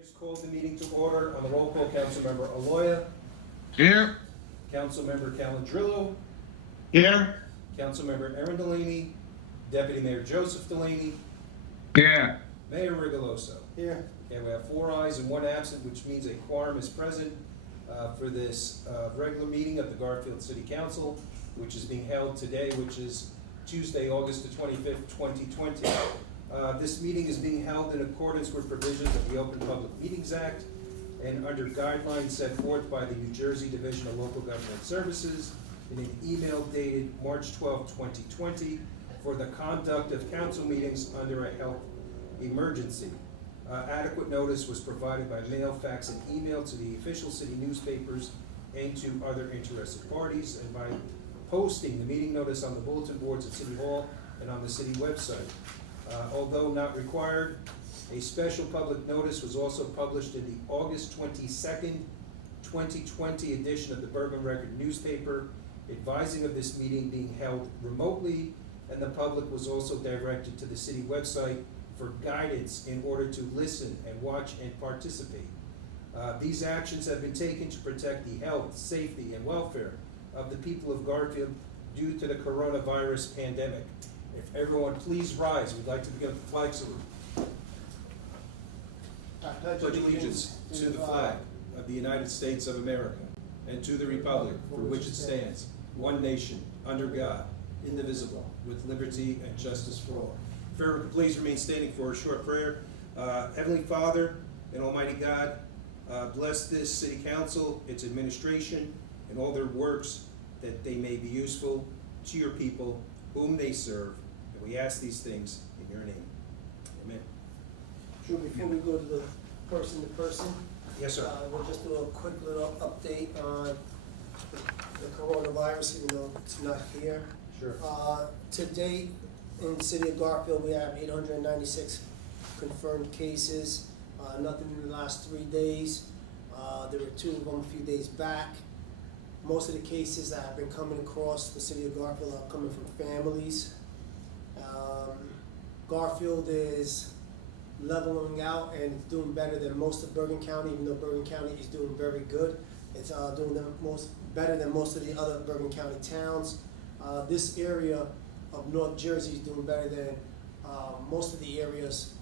Mayor's called the meeting to order. On the roll call, Councilmember Aloya, Here. Councilmember Calandrillo, Here. Councilmember Erin Delaney, Deputy Mayor Joseph Delaney, Here. Mayor Rigoloso. Here. Okay, we have 4 ayes and 1 absent, which means a quorum is present for this regular meeting of the Garfield City Council, which is being held today, which is Tuesday, August the 25th, 2020. This meeting is being held in accordance with provisions of the Open Public Meetings Act and under guidelines set forth by the New Jersey Division of Local Government Services in an email dated March 12, 2020 for the conduct of council meetings under a health emergency. Adequate notice was provided by mail, fax, and email to the official city newspapers and to other interested parties, and by posting the meeting notice on the bulletin boards at City Hall and on the city website. Although not required, a special public notice was also published in the August 22nd, 2020 edition of the Bergen Record newspaper, advising of this meeting being held remotely, and the public was also directed to the city website for guidance in order to listen and watch and participate. These actions have been taken to protect the health, safety, and welfare of the people of Garfield due to the coronavirus pandemic. If everyone please rise, we'd like to begin with the flag salute. Pledge allegiance to the flag of the United States of America and to the republic for which it stands, one nation, under God, indivisible, with liberty and justice for all. If everyone could please remain standing for a short prayer. Heavenly Father and Almighty God, bless this city council, its administration, and all their works, that they may be useful to your people whom they serve. And we ask these things in your name. Amen. Sure, before we go to the person-to-person, Yes, sir. we'll just do a quick little update on the coronavirus, even though it's not here. Sure. To date, in the city of Garfield, we have 896 confirmed cases, nothing in the last 3 days. There were 2 of them a few days back. Most of the cases that have been coming across the city of Garfield are coming from families. Garfield is leveling out and doing better than most of Bergen County, even though Bergen County is doing very good. It's doing better than most of the other Bergen County towns. This area of North Jersey is doing better than most of the areas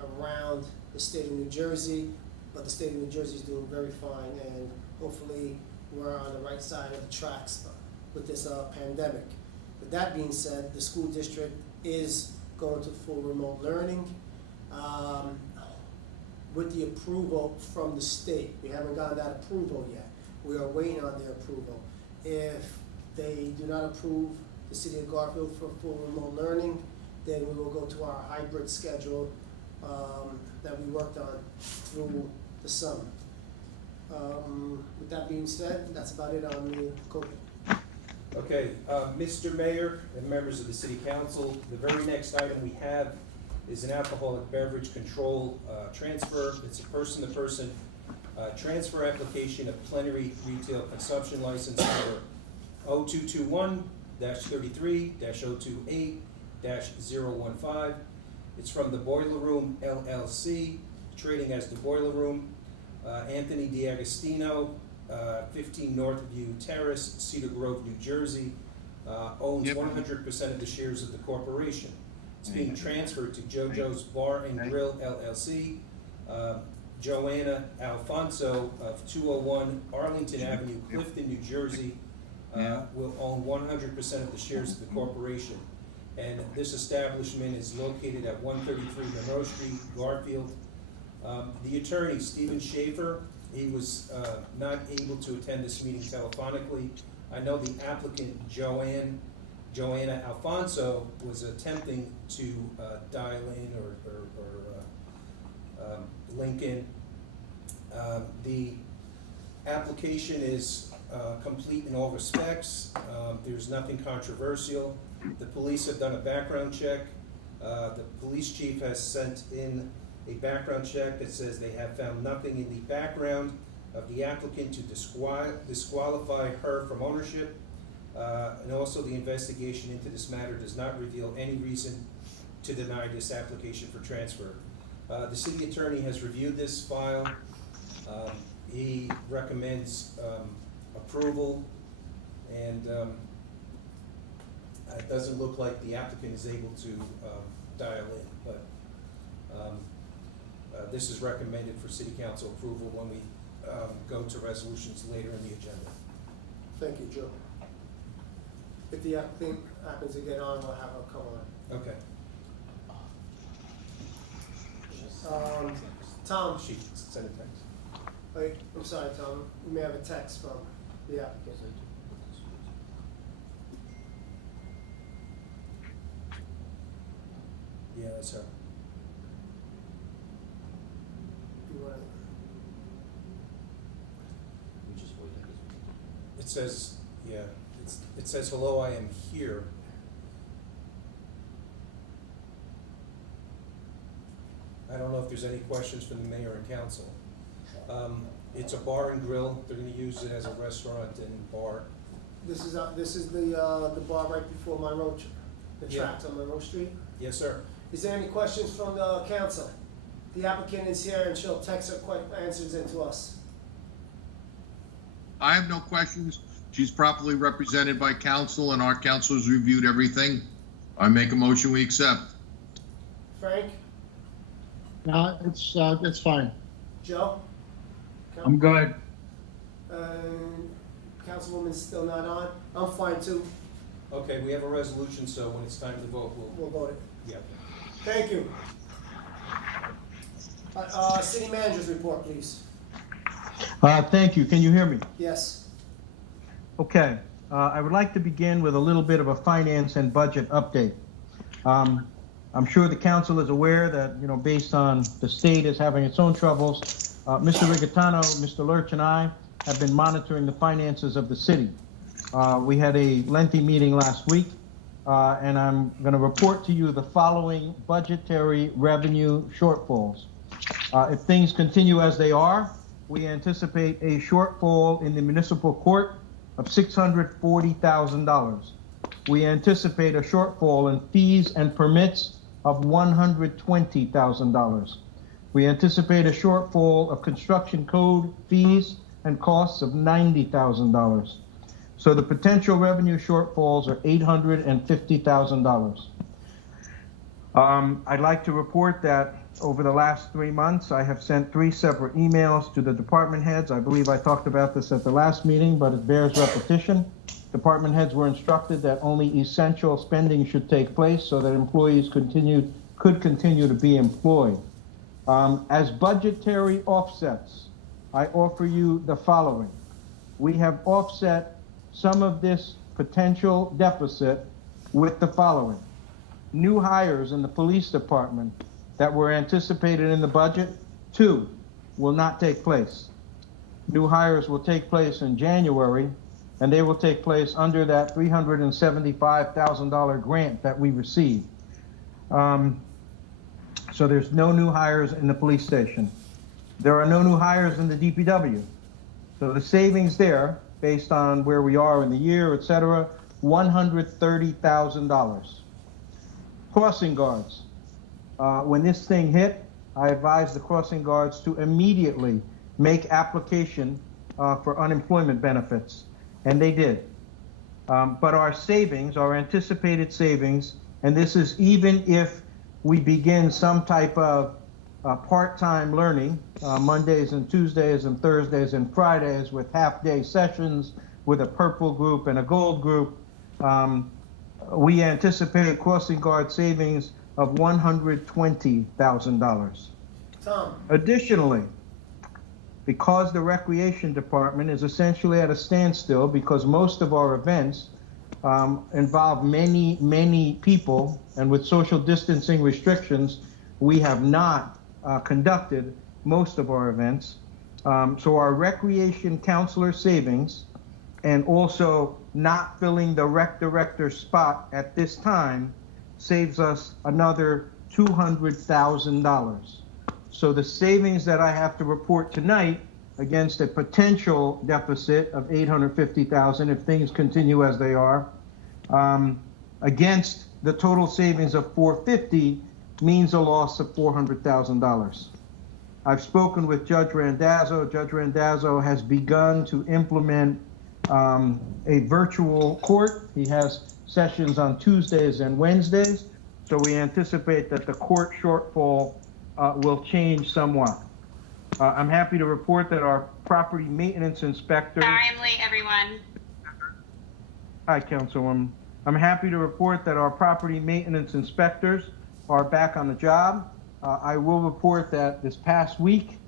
around the state of New Jersey, but the state of New Jersey is doing very fine, and hopefully we're on the right side of the tracks with this pandemic. With that being said, the school district is going to full remote learning with the approval from the state. We haven't gotten that approval yet. We are waiting on their approval. If they do not approve the city of Garfield for full remote learning, then we will go to our hybrid schedule that we worked on through the summer. With that being said, that's about it on the COVID. Okay, Mr. Mayor and members of the City Council, the very next item we have is an alcoholic beverage control transfer. It's a person-to-person transfer application of plenary retail consumption license number 0221-33-028-015. It's from the Boiler Room LLC, trading as the Boiler Room. Anthony DiAgostino, 15 Northview Terrace, Cedar Grove, New Jersey, owns 100% of the shares of the corporation. It's being transferred to JoJo's Bar and Grill LLC. Joanna Alfonso of 201 Arlington Avenue, Clifton, New Jersey, will own 100% of the shares of the corporation. And this establishment is located at 133 Monroe Street, Garfield. The attorney, Stephen Schaefer, he was not able to attend this meeting telephonically. I know the applicant, Joanna Alfonso, was attempting to dial in or link in. The application is complete in all respects. There's nothing controversial. The police have done a background check. The police chief has sent in a background check that says they have found nothing in the background of the applicant to disqualify her from ownership. And also the investigation into this matter does not reveal any reason to deny this application for transfer. The city attorney has reviewed this file. He recommends approval, and it doesn't look like the applicant is able to dial in, but this is recommended for city council approval when we go to resolutions later in the agenda. Thank you, Joe. If the applicant happens to get on, we'll have her come on. Okay. Tom, She sent a text. wait, I'm sorry, Tom, you may have a text from the applicant. Yeah, that's her. You wanna- It says, yeah, it says, hello, I am here. I don't know if there's any questions from the mayor and council. It's a bar and grill. They're gonna use it as a restaurant and bar. This is the bar right before Monroe, the Yeah. tracks on Monroe Street. Yes, sir. Is there any questions from the council? The applicant is here and she'll text her answers into us. I have no questions. She's properly represented by counsel, and our counsel has reviewed everything. I make a motion, we accept. Frank? No, it's fine. Joe? I'm good. Councilwoman's still not on? I'm fine too. Okay, we have a resolution, so when it's time to vote, We'll vote it. yeah. Thank you. City manager's report, please. Thank you. Can you hear me? Yes. Okay. I would like to begin with a little bit of a finance and budget update. I'm sure the council is aware that, based on the state is having its own troubles, Mr. Rigatano, Mr. Lurch, and I have been monitoring the finances of the city. We had a lengthy meeting last week, and I'm going to report to you the following budgetary revenue shortfalls. If things continue as they are, we anticipate a shortfall in the municipal court of $640,000. We anticipate a shortfall in fees and permits of $120,000. We anticipate a shortfall of construction code fees and costs of $90,000. So the potential revenue shortfalls are $850,000. I'd like to report that over the last 3 months, I have sent 3 separate emails to the department heads. I believe I talked about this at the last meeting, but it bears repetition. Department heads were instructed that only essential spending should take place so that employees could continue to be employed. As budgetary offsets, I offer you the following. We have offset some of this potential deficit with the following. New hires in the police department that were anticipated in the budget, 2 will not take place. New hires will take place in January, and they will take place under that $375,000 grant that we received. So there's no new hires in the police station. There are no new hires in the DPW. So the savings there, based on where we are in the year, et cetera, $130,000. Crossing guards. When this thing hit, I advised the crossing guards to immediately make application for unemployment benefits, and they did. But our savings, our anticipated savings, and this is even if we begin some type of part-time learning, Mondays and Tuesdays and Thursdays and Fridays with half-day sessions with a purple group and a gold group, we anticipate crossing guard savings of $120,000. Tom? Additionally, because the recreation department is essentially at a standstill because most of our events involve many people, and with social distancing restrictions, we have not conducted most of our events. So our recreation counselor savings, and also not filling the rec director spot at this time, saves us another $200,000. So the savings that I have to report tonight against a potential deficit of $850,000 if things continue as they are, against the total savings of $450, means a loss of $400,000. I've spoken with Judge Randazzo. Judge Randazzo has begun to implement a virtual court. He has sessions on Tuesdays and Wednesdays, so we anticipate that the court shortfall will change somewhat. I'm happy to report that our property maintenance inspector... Sorry, I'm late, everyone. Hi, Councilwoman. I'm happy to report that our property maintenance inspectors are back on the job. I will report that this past week,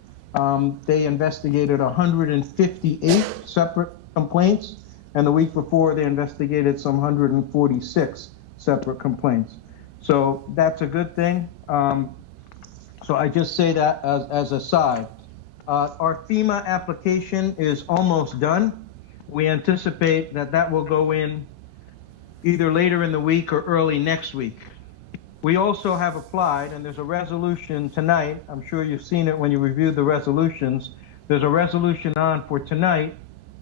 they investigated 158 separate complaints, and the week before they investigated some 146 separate complaints. So that's a good thing. So I just say that as a side. Our FEMA application is almost done. We anticipate that that will go in either later in the week or early next week. We also have applied, and there's a resolution tonight. I'm sure you've seen it when you reviewed the resolutions. There's a resolution on for tonight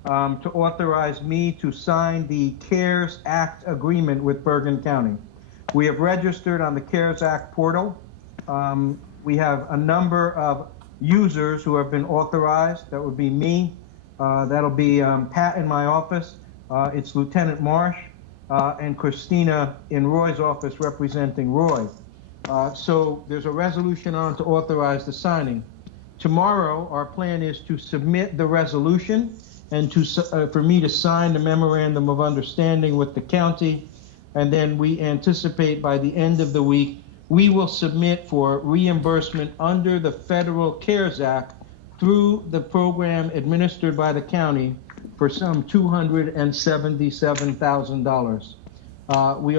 to authorize me to sign the CARES Act agreement with Bergen County. We have registered on the CARES Act portal. We have a number of users who have been authorized. That would be me. That'll be Pat in my office. It's Lieutenant Marsh. And Christina in Roy's office representing Roy. So there's a resolution on to authorize the signing. Tomorrow, our plan is to submit the resolution and for me to sign the memorandum of understanding with the county. And then we anticipate by the end of the week, we will submit for reimbursement under the Federal CARES Act through the program administered by the county for some $277,000. We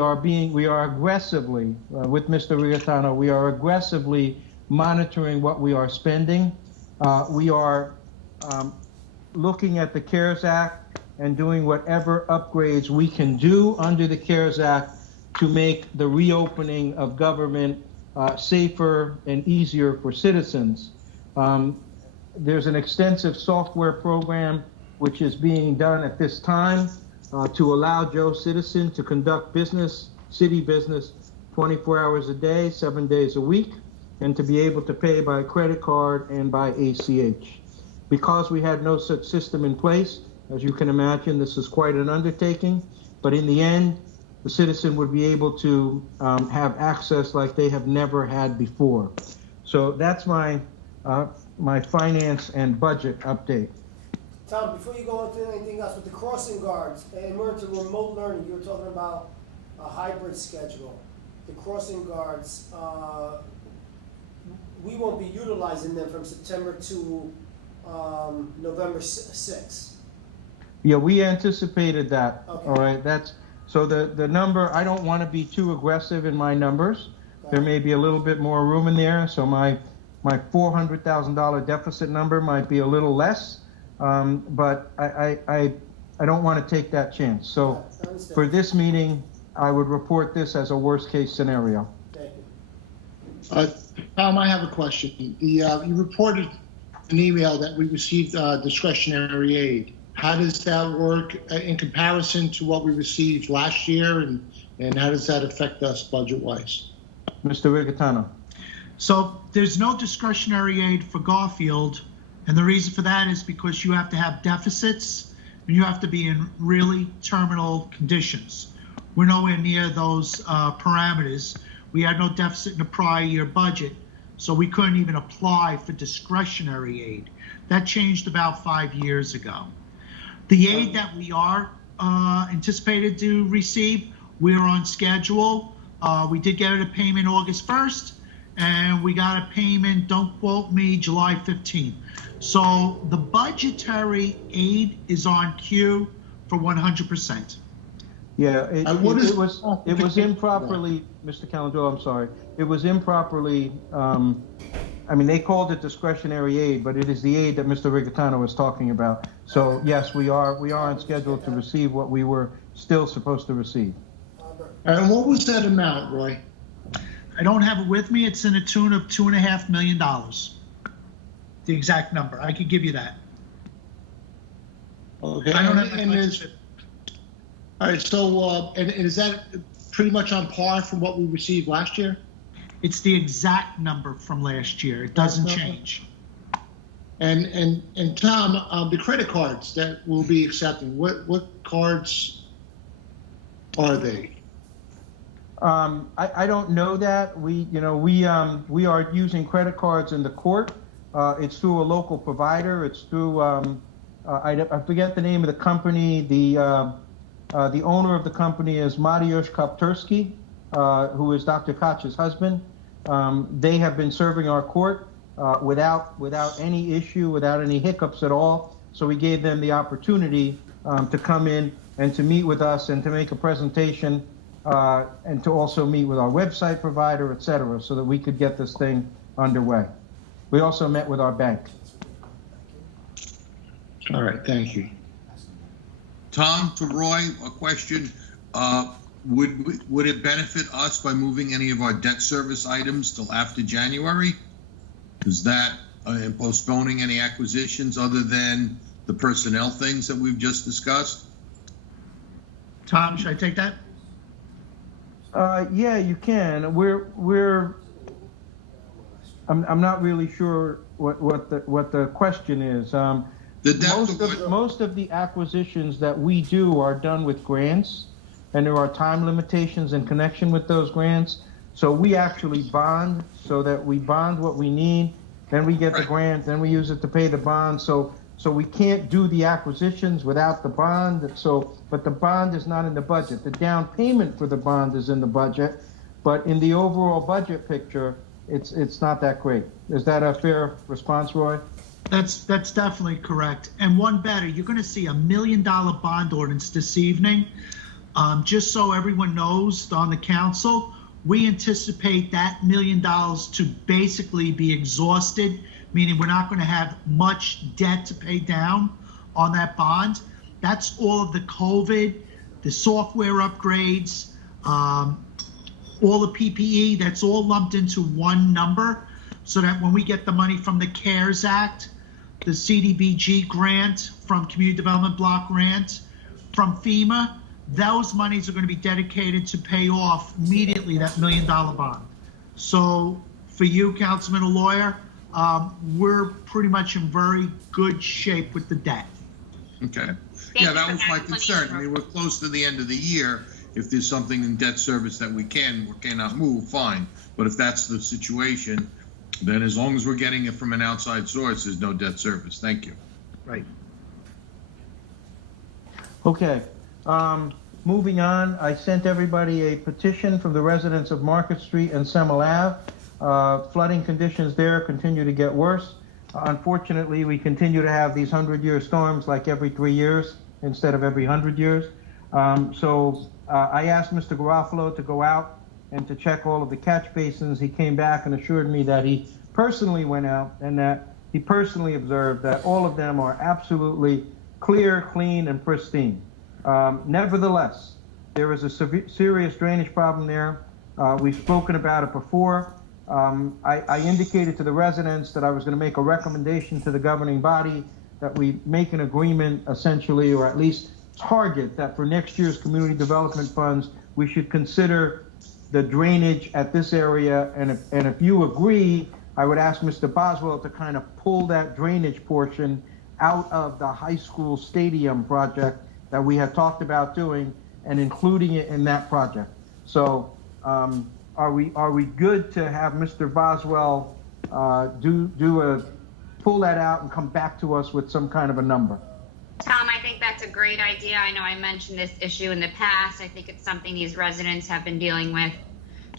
are aggressively, with Mr. Rigatano, we are aggressively monitoring what we are spending. We are looking at the CARES Act and doing whatever upgrades we can do under the CARES Act to make the reopening of government safer and easier for citizens. There's an extensive software program which is being done at this time to allow Joe Citizen to conduct business, city business, 24 hours a day, 7 days a week, and to be able to pay by credit card and by ACH. Because we had no such system in place, as you can imagine, this is quite an undertaking, but in the end, the citizen would be able to have access like they have never had before. So that's my finance and budget update. Tom, before you go into anything else, with the crossing guards, and we're into remote learning, you were talking about a hybrid schedule. The crossing guards, we won't be utilizing them from September to November 6th. Yeah, we anticipated that. Okay. All right, so the number, I don't want to be too aggressive in my numbers. Okay. There may be a little bit more room in there, so my $400,000 deficit number might be a little less. But I don't want to take that chance. So for this meeting, I would report this as a worst case scenario. Thank you. Tom, I have a question. You reported an email that we received discretionary aid. How does that work in comparison to what we received last year, and how does that affect us budget-wise? Mr. Rigatano. So there's no discretionary aid for Garfield. And the reason for that is because you have to have deficits and you have to be in really terminal conditions. We're nowhere near those parameters. We had no deficit in the prior year budget, so we couldn't even apply for discretionary aid. That changed about 5 years ago. The aid that we are anticipated to receive, we're on schedule. We did get a payment August 1st, and we got a payment, don't quote me, July 15th. So the budgetary aid is on cue for 100%. Yeah, it was improperly, Mr. Calandro, I'm sorry. It was improperly, I mean, they called it discretionary aid, but it is the aid that Mr. Rigatano was talking about. So yes, we are on schedule to receive what we were still supposed to receive. And what was that amount, Roy? I don't have it with me. It's in a tune of $2.5 million. The exact number. I could give you that. Okay. I don't have that and much. All right. So, and is that pretty much on par from what we received last year? It's the exact number from last year. It doesn't change. And Tom, the credit cards that we'll be accepting, what cards are they? I don't know that. We are using credit cards in the court. It's through a local provider. It's through, I forget the name of the company. The owner of the company is Mariusz Kopturski, who is Dr. Koch's husband. They have been serving our court without any issue, without any hiccups at all. So we gave them the opportunity to come in and to meet with us and to make a presentation and to also meet with our website provider, et cetera, so that we could get this thing underway. We also met with our bank. All right, thank you. Tom, to Roy, a question. Would it benefit us by moving any of our debt service items till after January? Is that in postponing any acquisitions other than the personnel things that we've just discussed? Tom, should I take that? Yeah, you can. I'm not really sure what the question is. Most of the acquisitions that we do are done with grants, and there are time limitations in connection with those grants. So we actually bond, so that we bond what we need, then we get the grant, then we use it to pay the bond. So we can't do the acquisitions without the bond. But the bond is not in the budget. The down payment for the bond is in the budget, but in the overall budget picture, it's not that great. Is that a fair response, Roy? That's definitely correct. And one better, you're going to see $1 million bond ordinance this evening. Just so everyone knows on the council, we anticipate that $1 million to basically be exhausted, meaning we're not going to have much debt to pay down on that bond. That's all of the COVID, the software upgrades, all the PPE, that's all lumped into one number, so that when we get the money from the CARES Act, the CDBG grant, from Community Development Block Grant, from FEMA, those monies are going to be dedicated to pay off immediately that $1 million bond. So for you, Councilman, a lawyer, we're pretty much in very good shape with the debt. Okay. Yeah, that was my concern. I mean, we're close to the end of the year. If there's something in debt service that we can or cannot move, fine. But if that's the situation, then as long as we're getting it from an outside source, there's no debt service. Thank you. Right. Okay. Moving on, I sent everybody a petition from the residents of Market Street and Semel Ave. Flooding conditions there continue to get worse. Unfortunately, we continue to have these 100-year storms like every 3 years instead of every 100 years. I asked Mr. Garofalo to go out and to check all of the catch basins. He came back and assured me that he personally went out and that he personally observed that all of them are absolutely clear, clean, and pristine. Nevertheless, there is a serious drainage problem there. We've spoken about it before. I indicated to the residents that I was going to make a recommendation to the governing body that we make an agreement essentially, or at least target that for next year's community development funds, we should consider the drainage at this area. And if you agree, I would ask Mr. Boswell to kind of pull that drainage portion out of the high school stadium project that we had talked about doing and including it in that project. So are we good to have Mr. Boswell pull that out and come back to us with some kind of a number? Tom, I think that's a great idea. I know I mentioned this issue in the past. I think it's something these residents have been dealing with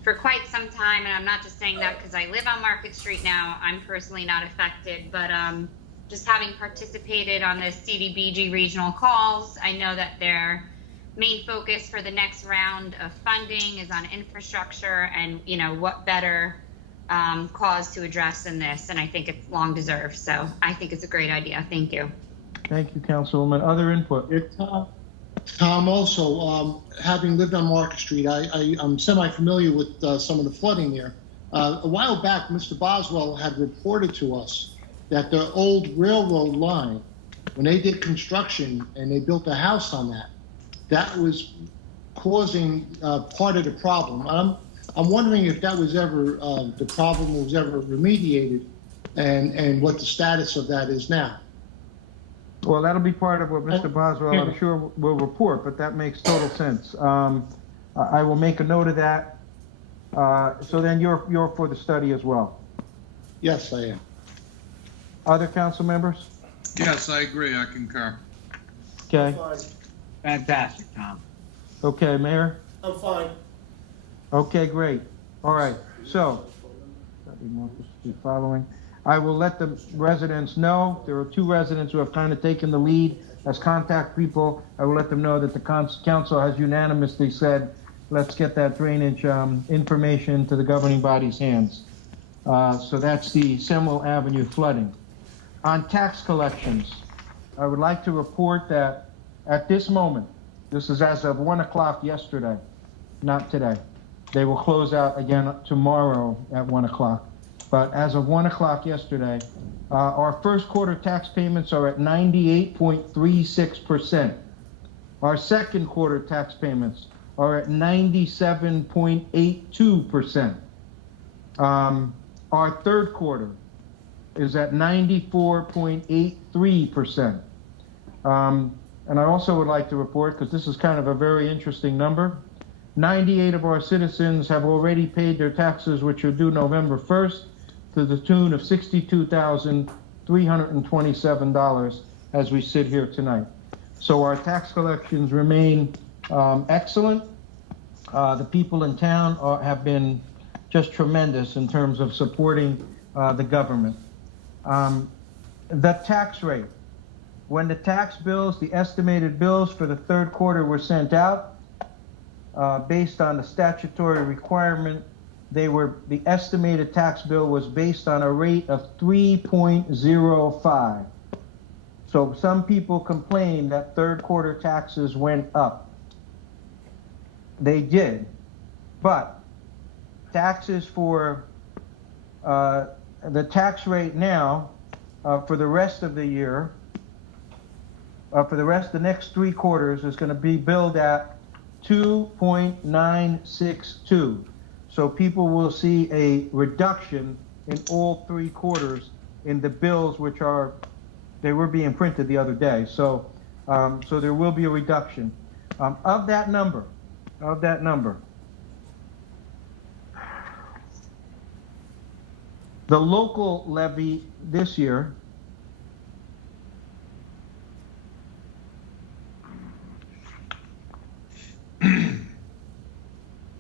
for quite some time, and I'm not just saying that because I live on Market Street now. I'm personally not affected, but just having participated on the CDBG regional calls, I know that their main focus for the next round of funding is on infrastructure, and what better cause to address than this, and I think it's long deserved. So I think it's a great idea. Thank you. Thank you, Councilwoman. Other input? Tom, also, having lived on Market Street, I'm semi-familiar with some of the flooding there. A while back, Mr. Boswell had reported to us that the old railroad line, when they did construction and they built a house on that, that was causing part of the problem. I'm wondering if that was ever, the problem was ever remediated and what the status of that is now. Well, that'll be part of what Mr. Boswell, I'm sure, will report, but that makes total sense. I will make a note of that. So then you're for the study as well. Yes, I am. Other council members? Yes, I agree. I concur. Okay. Fine. Fantastic, Tom. Okay, Mayor? I'm fine. Okay, great. All right, so, following. I will let the residents know. There are 2 residents who have kind of taken the lead as contact people. I will let them know that the council has unanimously said, let's get that drainage information to the governing body's hands. So that's the Semel Avenue flooding. On tax collections, I would like to report that at this moment, this is as of 1 o'clock yesterday, not today. They will close out again tomorrow at 1 o'clock. But as of 1 o'clock yesterday, our first quarter tax payments are at 98.36%. Our second quarter tax payments are at 97.82%. Our third quarter is at 94.83%. And I also would like to report, because this is kind of a very interesting number, 98 of our citizens have already paid their taxes, which are due November 1st, to the tune of $62,327 as we sit here tonight. So our tax collections remain excellent. The people in town have been just tremendous in terms of supporting the government. The tax rate. When the tax bills, the estimated bills for the third quarter were sent out, based on the statutory requirement, the estimated tax bill was based on a rate of 3.05. So some people complain that third quarter taxes went up. They did, but taxes for the tax rate now for the rest of the year, for the next 3 quarters is going to be billed at 2.962. So people will see a reduction in all 3 quarters in the bills, they were being printed the other day. So, so there will be a reduction. Of that number, the local levy this year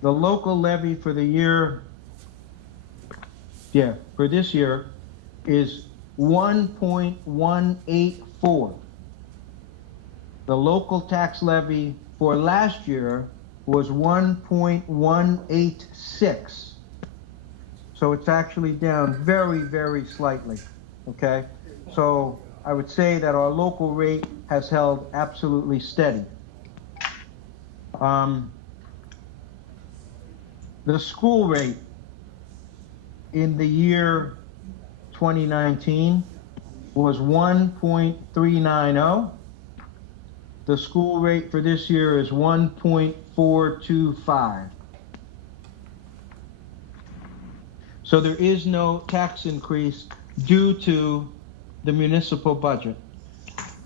the local levy for the year, for this year is 1.184. The local tax levy for last year was 1.186. So it's actually down very, very slightly, okay? So I would say that our local rate has held absolutely steady. The school rate in the year 2019 was 1.390. The school rate for this year is 1.425. So there is no tax increase due to the municipal budget.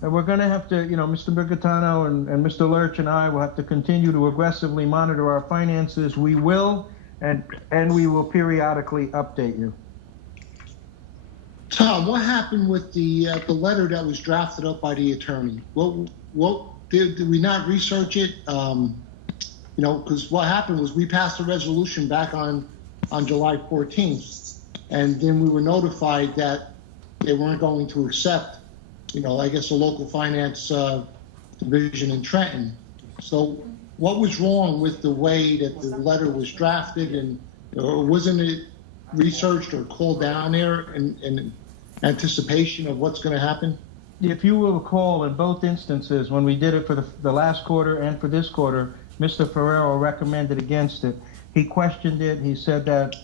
And we're going to have to, Mr. Bigatano and Mr. Lurch and I will have to continue to aggressively monitor our finances. We will, and we will periodically update you. Tom, what happened with the letter that was drafted up by the attorney? What did we not research it? Because what happened was we passed a resolution back on July 14th, and then we were notified that they weren't going to accept, I guess the local finance division in Trenton. So what was wrong with the way that the letter was drafted, or wasn't it researched or called down there in anticipation of what's going to happen? If you will recall, in both instances, when we did it for the last quarter and for this quarter, Mr. Ferrero recommended against it. He questioned it. He said that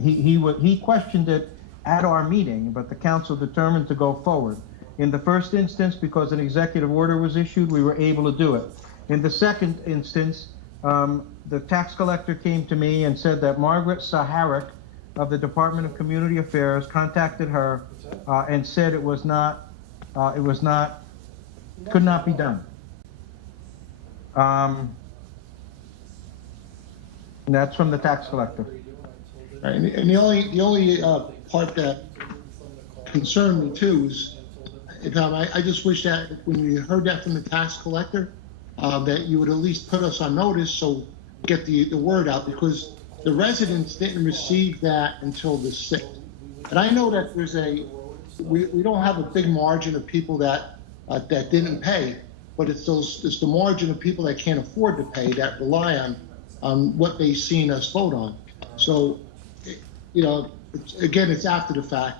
he questioned it at our meeting, but the council determined to go forward. In the first instance, because an executive order was issued, we were able to do it. In the second instance, the tax collector came to me and said that Margaret Saharic of the Department of Community Affairs contacted her and said could not be done. And that's from the tax collector. Right, and the only part that concerned me too is, Tom, I just wish that when you heard that from the tax collector, that you would at least put us on notice so get the word out, because the residents didn't receive that until the 6th. And I know that we don't have a big margin of people that didn't pay, but it's the margin of people that can't afford to pay that rely on what they've seen us vote on. So, it's after the fact.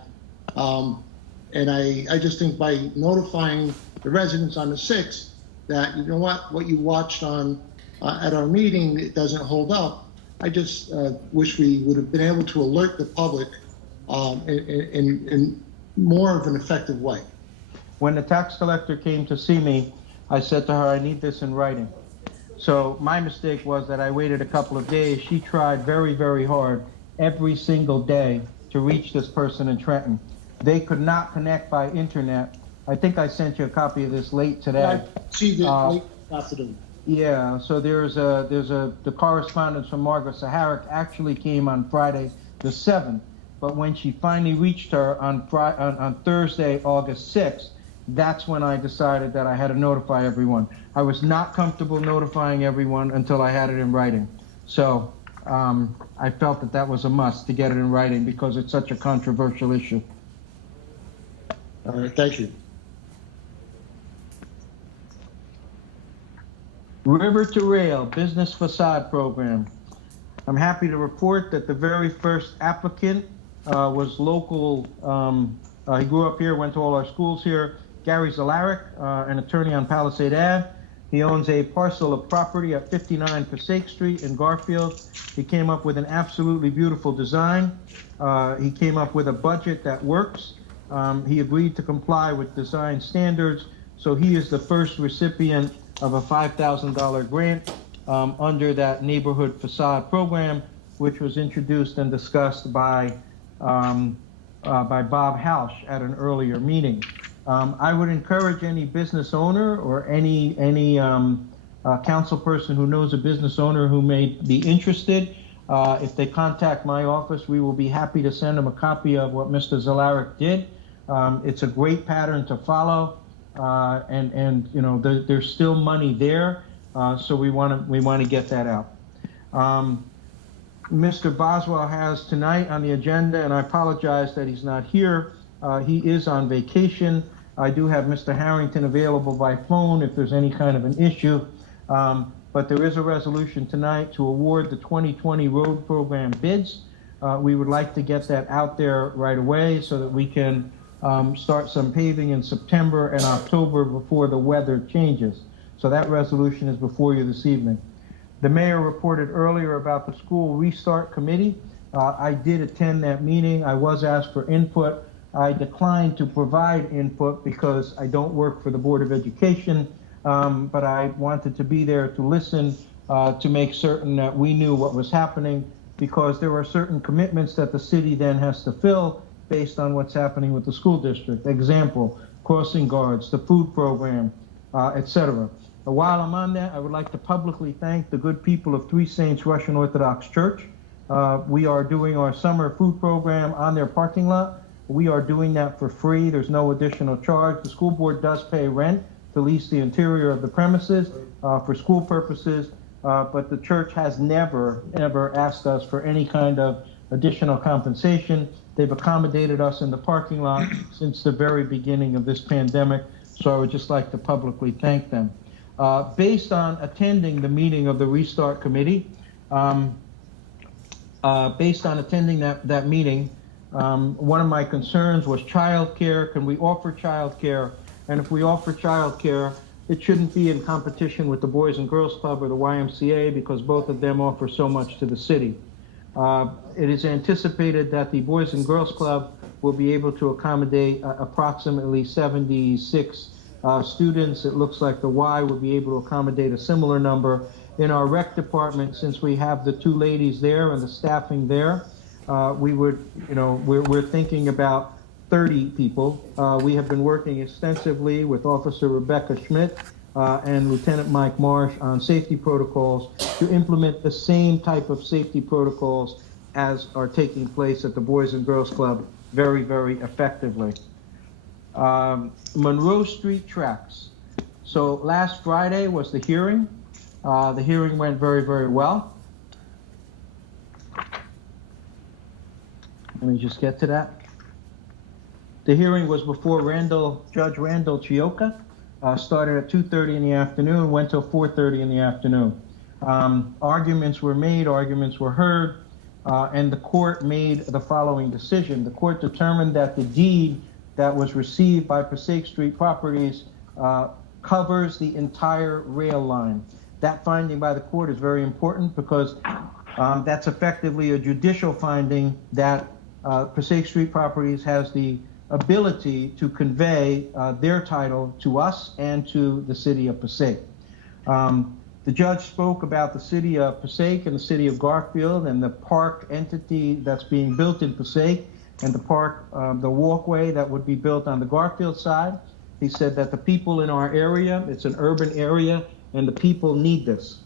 And I just think by notifying the residents on the 6th that, you know what you watched on at our meeting, it doesn't hold up. I just wish we would have been able to alert the public in more of an effective way. When the tax collector came to see me, I said to her, I need this in writing. So my mistake was that I waited a couple of days. She tried very, very hard every single day to reach this person in Trenton. They could not connect by internet. I think I sent you a copy of this late today. I see the late afternoon. Yeah, so the correspondence from Margaret Saharic actually came on Friday the 7th, but when she finally reached her on Thursday, August 6th, that's when I decided that I had to notify everyone. I was not comfortable notifying everyone until I had it in writing. So I felt that was a must to get it in writing because it's such a controversial issue. All right, thank you. River to Rail Business Facade Program. I'm happy to report that the very first applicant was local. He grew up here, went to all our schools here. Gary Zalaric, an attorney on Palisade Ave. He owns a parcel of property at 59 Passaic Street in Garfield. He came up with an absolutely beautiful design. He came up with a budget that works. He agreed to comply with design standards. So he is the first recipient of a $5,000 grant under that neighborhood facade program, which was introduced and discussed by Bob Hausch at an earlier meeting. I would encourage any business owner or any council person who knows a business owner who may be interested. If they contact my office, we will be happy to send them a copy of what Mr. Zalaric did. It's a great pattern to follow. And there's still money there, so we want to get that out. Mr. Boswell has tonight on the agenda, and I apologize that he's not here. He is on vacation. I do have Mr. Harrington available by phone if there's any kind of an issue. But there is a resolution tonight to award the 2020 road program bids. We would like to get that out there right away so that we can start some paving in September and October before the weather changes. So that resolution is before you this evening. The mayor reported earlier about the school restart committee. I did attend that meeting. I was asked for input. I declined to provide input because I don't work for the Board of Education, but I wanted to be there to listen to make certain that we knew what was happening, because there are certain commitments that the city then has to fill based on what's happening with the school district. Example, crossing guards, the food program, etc. While I'm on that, I would like to publicly thank the good people of Three Saints Russian Orthodox Church. We are doing our summer food program on their parking lot. We are doing that for free. There's no additional charge. The school board does pay rent to lease the interior of the premises for school purposes, but the church has never, ever asked us for any kind of additional compensation. They've accommodated us in the parking lot since the very beginning of this pandemic, so I would just like to publicly thank them. Based on attending the meeting of the Restart Committee, based on attending that meeting, one of my concerns was childcare. Can we offer childcare? And if we offer childcare, it shouldn't be in competition with the Boys and Girls Club or the YMCA, because both of them offer so much to the city. It is anticipated that the Boys and Girls Club will be able to accommodate approximately 76 students. It looks like the Y would be able to accommodate a similar number. In our rec department, since we have the 2 ladies there and the staffing there, we would, we're thinking about 30 people. We have been working extensively with Officer Rebecca Schmidt and Lieutenant Mike Marsh on safety protocols to implement the same type of safety protocols as are taking place at the Boys and Girls Club very, very effectively. Monroe Street tracks. So last Friday was the hearing. The hearing went very, very well. Let me just get to that. The hearing was before Judge Randall Chioka. Started at 2:30 in the afternoon, went till 4:30 in the afternoon. Arguments were made, arguments were heard, and the court made the following decision. The court determined that the deed that was received by Passaic Street Properties covers the entire rail line. That finding by the court is very important because that's effectively a judicial finding that Passaic Street Properties has the ability to convey their title to us and to the city of Passaic. The judge spoke about the city of Passaic and the city of Garfield and the park entity that's being built in Passaic and the park, the walkway that would be built on the Garfield side. He said that the people in our area, it's an urban area, and the people need this.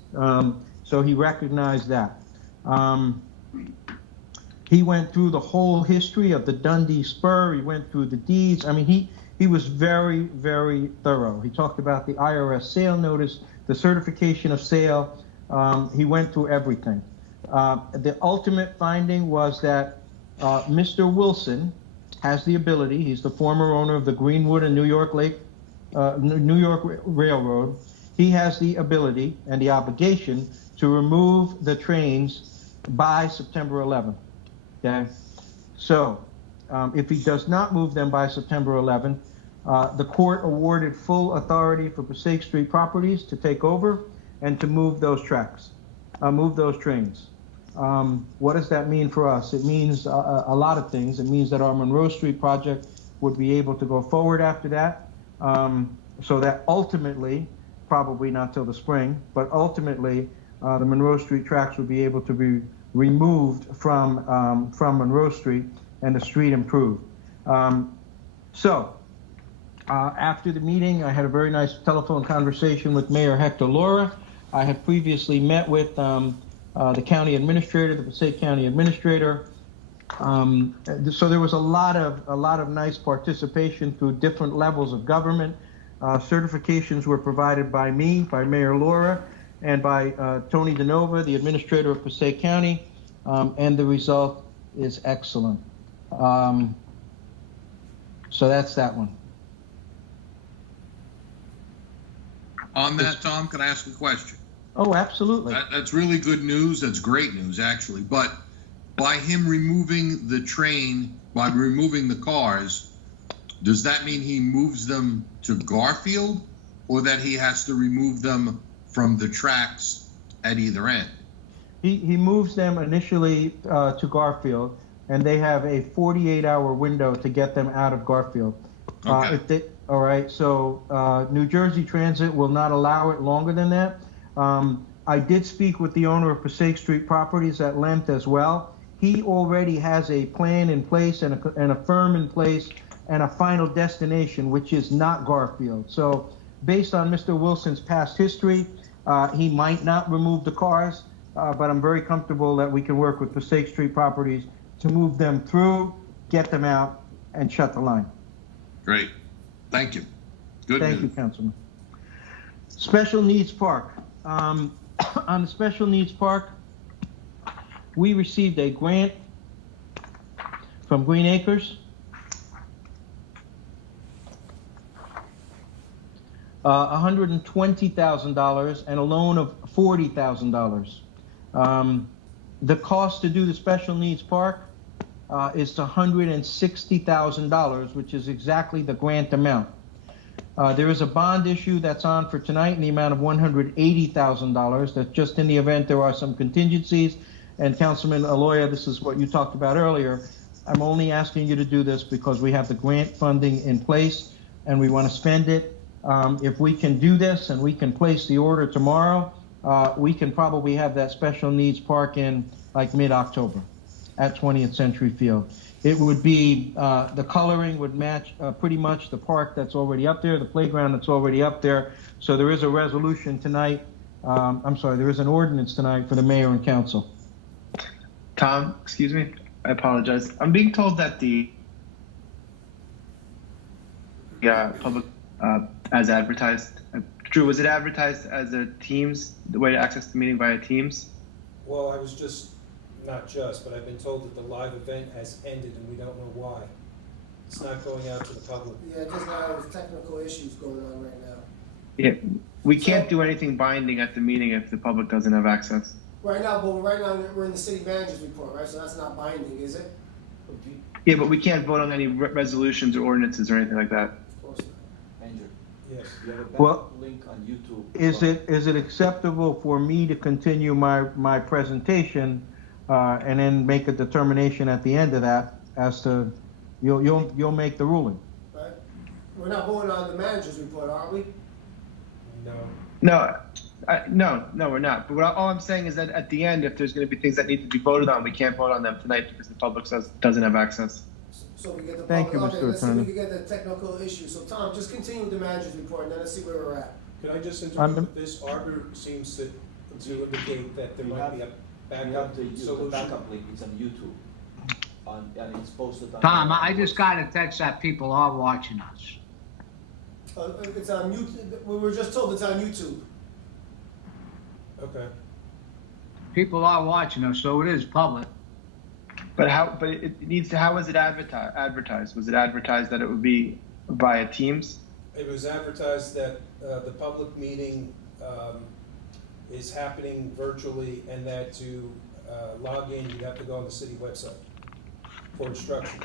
So he recognized that. He went through the whole history of the Dundee Spur. He went through the deeds. I mean, he was very, very thorough. He talked about the IRS sale notice, the certification of sale. He went through everything. The ultimate finding was that Mr. Wilson has the ability, he's the former owner of the Greenwood and New York Railroad. He has the ability and the obligation to remove the trains by September 11th. Okay, so if he does not move them by September 11th, the court awarded full authority for Passaic Street Properties to take over and to move those tracks, move those trains. What does that mean for us? It means a lot of things. It means that our Monroe Street project would be able to go forward after that, so that ultimately, probably not till the spring, but ultimately the Monroe Street tracks would be able to be removed from Monroe Street and the street improved. After the meeting, I had a very nice telephone conversation with Mayor Hector Laura. I had previously met with the county administrator, the Passaic County administrator. So there was a lot of nice participation through different levels of government. Certifications were provided by me, by Mayor Laura, and by Tony DeNova, the administrator of Passaic County, and the result is excellent. So that's that one. On that, Tom, can I ask a question? Oh, absolutely. That's really good news. That's great news, actually. But by him removing the train, by removing the cars, does that mean he moves them to Garfield, or that he has to remove them from the tracks at either end? He moves them initially to Garfield, and they have a 48-hour window to get them out of Garfield. Okay. All right, so New Jersey Transit will not allow it longer than that. I did speak with the owner of Passaic Street Properties at length as well. He already has a plan in place and a firm in place and a final destination, which is not Garfield. So based on Mr. Wilson's past history, he might not remove the cars, but I'm very comfortable that we can work with Passaic Street Properties to move them through, get them out, and shut the line. Great. Thank you. Good Thank news. you, Councilman. Special Needs Park. On the Special Needs Park, we received a grant from Green Acres. $120,000 and a loan of $40,000. The cost to do the Special Needs Park is $160,000, which is exactly the grant amount. There is a bond issue that's on for tonight in the amount of $180,000. That's just in the event there are some contingencies. And Councilman Aloya, this is what you talked about earlier. I'm only asking you to do this because we have the grant funding in place and we want to spend it If we can do this and we can place the order tomorrow, we can probably have that special needs park in like mid-October at 20th Century Field. It would be, the coloring would match pretty much the park that's already up there, the playground that's already up there. So there is a resolution tonight, there is an ordinance tonight for the mayor and council. Tom, excuse me, I apologize. I'm being told that the public, as advertised, Drew, was it advertised as a Teams, the way to access the meeting via Teams? Well, I was just, not just, but I've been told that the live event has ended and we don't know why. It's not going out to the public. Yeah, just now there's technical issues going on right now. Yeah, we can't do anything binding at the meeting if the public doesn't have access. Right now we're in the city manager's report, right? So that's not binding, is it? Yeah, but we can't vote on any resolutions or ordinances or anything like that. Of course not. Andrew, Yes. you have a Well, link on YouTube. Is it acceptable for me to continue my presentation and then make a determination at the end of that as to you'll make the ruling? Right? We're not voting on the manager's report, are we? No. No, we're not. But all I'm saying is that at the end, if there's going to be things that need to be voted on, we can't vote on them tonight because the public doesn't have access. So we get the Thank public, you, okay, Mr. let's see if Attorney. we can get the technical issue. So Tom, just continue with the manager's report and then let's see where we're at. Can I just interrupt with this? Arbor seems to indicate that there might be a You have backup to use the solution. backup link, it's on YouTube. And it's posted on. Tom, I just got a text that people are watching us. It's on YouTube. We were just told it's on YouTube. Okay. People are watching us, so it is public. But it needs to. How was it advertised? Was it advertised that it would be via Teams? It was advertised that the public meeting is happening virtually and that to log in, you have to go on the city website for instructions.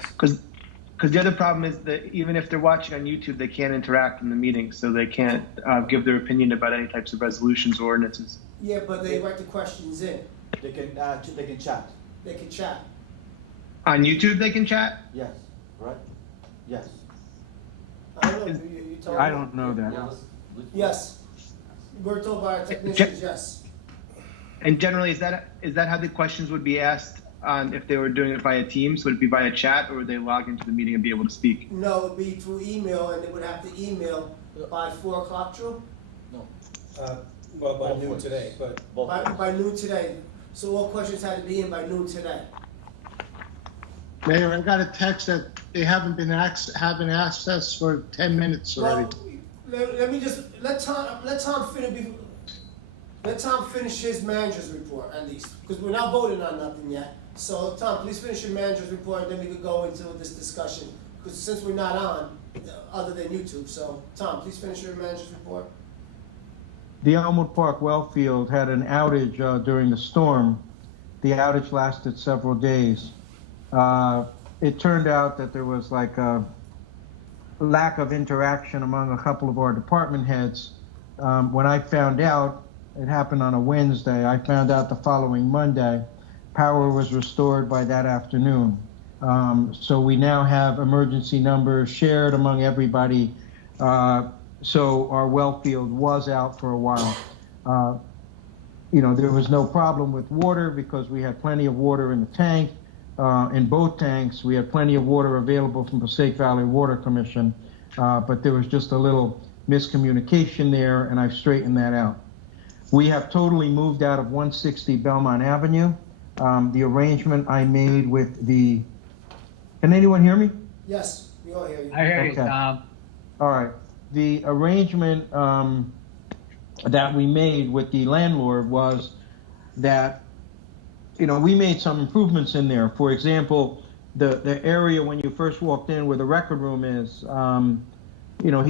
Because the other problem is that even if they're watching on YouTube, they can't interact in the meeting, so they can't give their opinion about any types of resolutions or ordinances. Yeah, but they write the questions in. They can chat, They can chat. On YouTube, they can chat. yes, right? Yes. I don't know. You told I me. don't know that. Yes. We're told by our technicians, yes. And generally, is that how the questions would be asked on if they were doing it via Teams? Would it be via chat, or would they log into the meeting and be able to speak? No, it'd be through email and they would have to email by 4 o'clock, Drew? No. Well, by Both noon ways. today, but Both ways. By noon today. So all questions had to be in by noon today. Mayor, I got a text that they haven't been having access for 10 minutes already. Well, let me just, let Tom finish his manager's report at least, because we're not voting on nothing yet. So Tom, please finish your manager's report and then we could go into this discussion, because since we're not on, other than YouTube, so Tom, please finish your manager's report. The Elmwood Park well field had an outage during the storm. The outage lasted several days. It turned out that there was like a lack of interaction among a couple of our department heads. When I found out, it happened on a Wednesday, I found out the following Monday, power was restored by that afternoon. So we now have emergency numbers shared among everybody. So our well field was out for a while. There was no problem with water because we had plenty of water in the tank. In both tanks, we had plenty of water available from Passaic Valley Water Commission, but there was just a little miscommunication there, and I've straightened that out. We have totally moved out of 160 Belmont Avenue. The arrangement I made with the, can anyone hear me? Yes, we all hear you. I hear you, Okay. Tom. All right. The arrangement that we made with the landlord was that, we made some improvements in there. For example, the area when you first walked in where the record room is,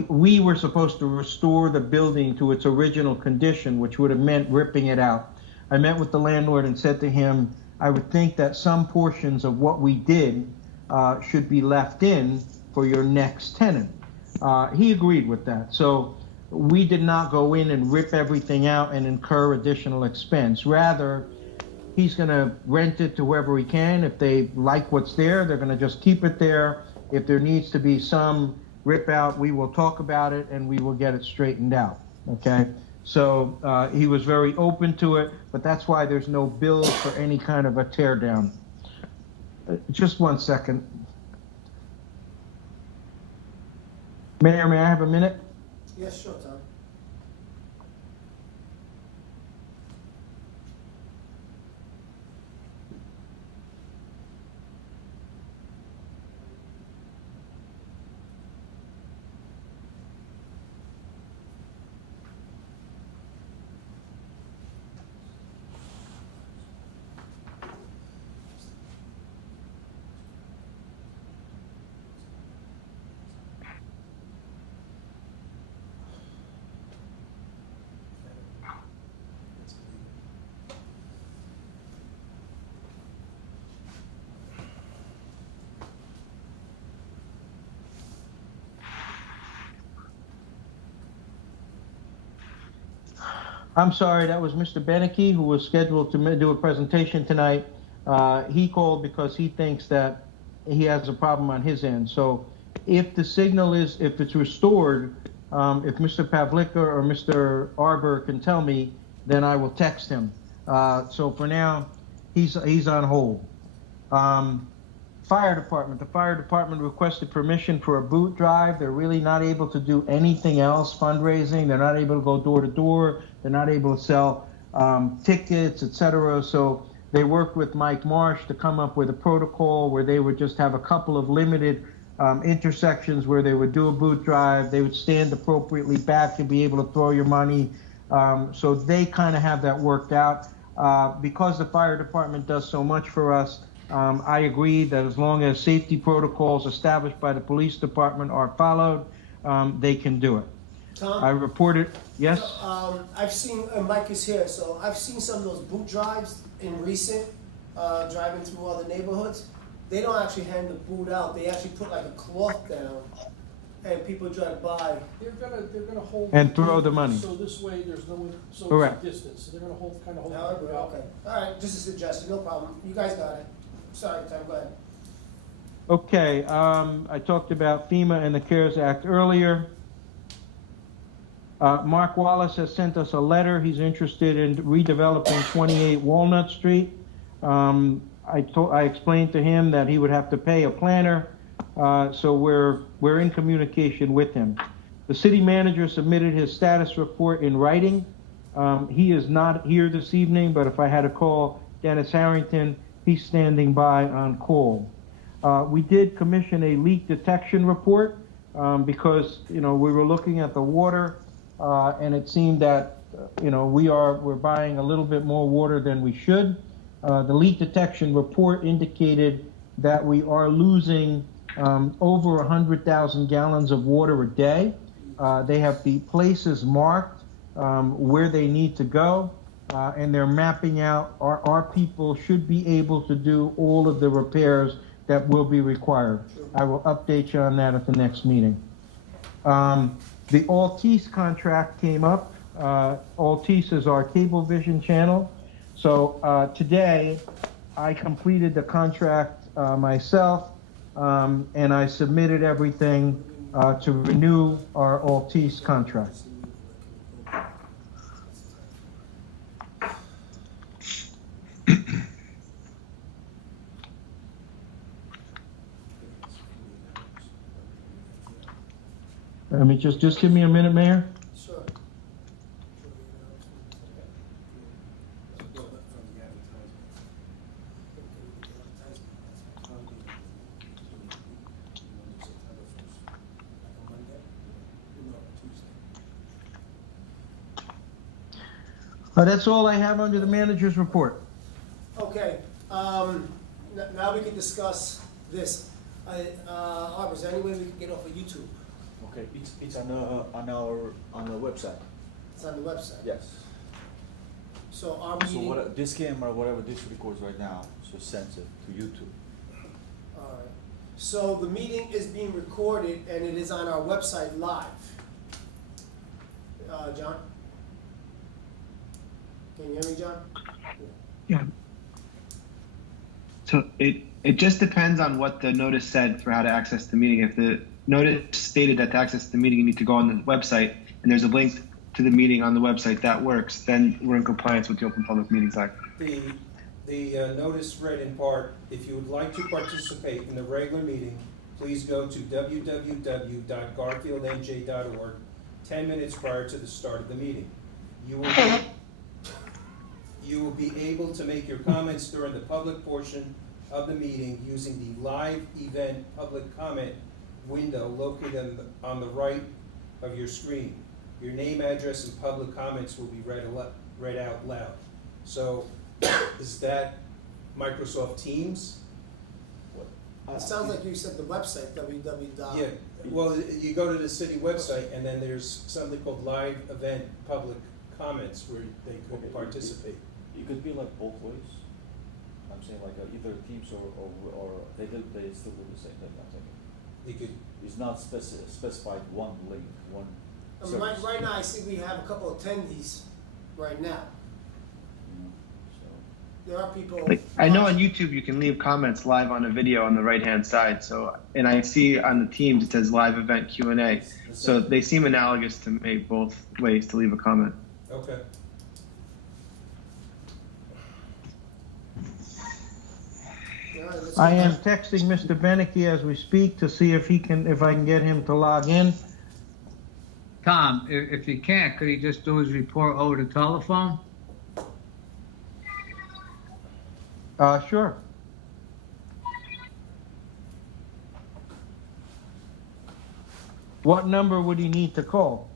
we were supposed to restore the building to its original condition, which would have meant ripping it out. I met with the landlord and said to him, I would think that some portions of what we did should be left in for your next tenant. He agreed with that. So we did not go in and rip everything out and incur additional expense. Rather, he's going to rent it to whoever he can. If they like what's there, they're going to just keep it there. If there needs to be some rip out, we will talk about it and we will get it straightened out, okay? So he was very open to it, but that's why there's no bill for any kind of a tear down. Just 1 second. Mayor, may I have a minute? Yes, sure, Tom. I'm sorry, that was Mr. Beneke, who was scheduled to do a presentation tonight. He called because he thinks that he has a problem on his end. So if the signal is, if it's restored, if Mr. Pavlicka or Mr. Arbor can tell me, then I will text him. So for now, he's on hold. Fire department. The fire department requested permission for a boot drive. They're really not able to do anything else fundraising. They're not able to go door to door. They're not able to sell tickets, etc. So they worked with Mike Marsh to come up with a protocol where they would just have a couple of limited intersections where they would do a boot drive. They would stand appropriately back to be able to throw your money. So they kind of have that worked out. Because the fire department does so much for us, I agree that as long as safety protocols established by the police department are followed, they can do it. Tom? I reported, yes? I've seen, Mike is here, so I've seen some of those boot drives in recent, driving through other neighborhoods. They don't actually hand the boot out, they actually put like a cloth down, and people drive by. They're gonna hold. And throw the money. So this way, there's no social Correct. distance, so they're gonna hold the Okay, boot out. all right, just a suggestion, no problem, you guys got it. Sorry, Tom, go ahead. Okay, I talked about FEMA and the CARES Act earlier. Mark Wallace has sent us a letter. He's interested in redeveloping 28 Walnut Street. I explained to him that he would have to pay a planner, so we're in communication with him. The city manager submitted his status report in writing. He is not here this evening, but if I had to call Dennis Harrington, he's standing by on call. We did commission a leak detection report because we were looking at the water and it seemed that we're buying a little bit more water than we should. The leak detection report indicated that we are losing over 100,000 gallons of water a day. They have the places marked where they need to go. And they're mapping out our people should be able to do all of the repairs that will be required. I will update you on that at the next meeting. The Altice contract came up. Altice is our Cablevision channel. So today I completed the contract myself and I submitted everything to renew our Altice contract. Let me just give me a minute, Mayor. Sure. That's all I have under the manager's report. Okay, now we can discuss this. Arbor, is there any way we can get off of YouTube? Okay, it's on our website. It's on the website. Yes. So our So meeting. this camera, whatever this records right now, so sends it to YouTube. Alright, so the meeting is being recorded and it is on our website live. John? Can you hear me, John? Yeah. So it just depends on what the notice said for how to access the meeting. notice stated that to access the meeting, you need to go on the website, and there's a link to the meeting on the website that works, then we're in compliance with the Open Public Meetings Act. The notice read in part, if you would like to participate in the regular meeting, please go to www.garfieldnj.org 10 minutes prior to the start of the meeting. You will be able to make your comments during the public portion of the meeting using the live event public comment window located on the right of your screen. Your name, address, and public comments will be read out loud. So, is that Microsoft Teams? It sounds like you said the website, www. Yeah, well, you go to the city website, and then there's something called live event public comments where they could participate. It could be like both ways. I'm saying like either Teams or they still do the same thing, I'm thinking. You could, It's not specified one link, one I mean, service. right now, I see we have a couple of attendees right now. So, There are people. Like, I know on YouTube you can leave comments live on a video on the right-hand side. So, and I see on the Teams it says live event Q&A. So they seem analogous to me both ways to leave a comment. okay. All right, let's I go am back. texting Mr. Beneke as we speak to see if I can get him to log in. Tom, if he can't, could he just do his report over the telephone? Sure. What number would he need to call?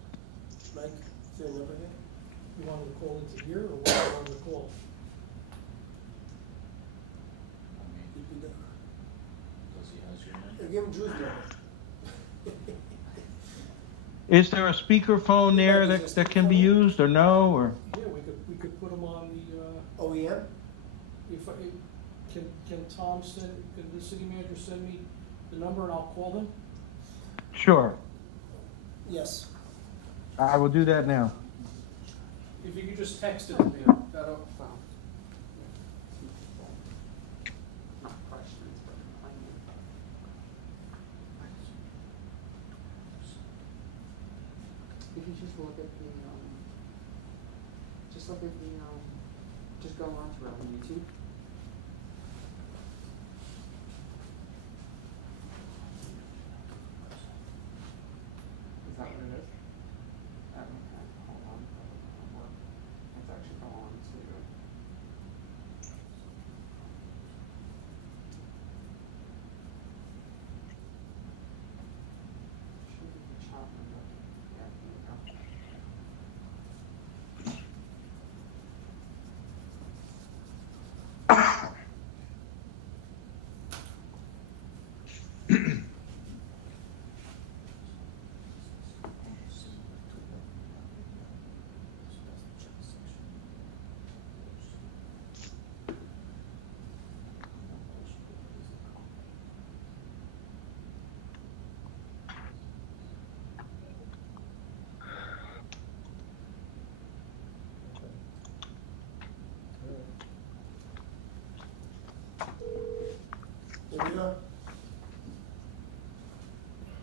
Mike, is there a number here? You want him to call into here, or what do you want him to call? You can, does he has your name? give him Drew's number. Is there a speakerphone there that can be used, or no, or? Yeah, we could put him on the, OEM? can Tom send, can the city manager send me the number and I'll call them? Sure, Yes. I will do that now. If you could just text it to me, that'll, If you just look at the, just go on to YouTube. Is that what it is? Okay, hold on. Let's actually go on to. Should be the chat window. Yeah, here we go.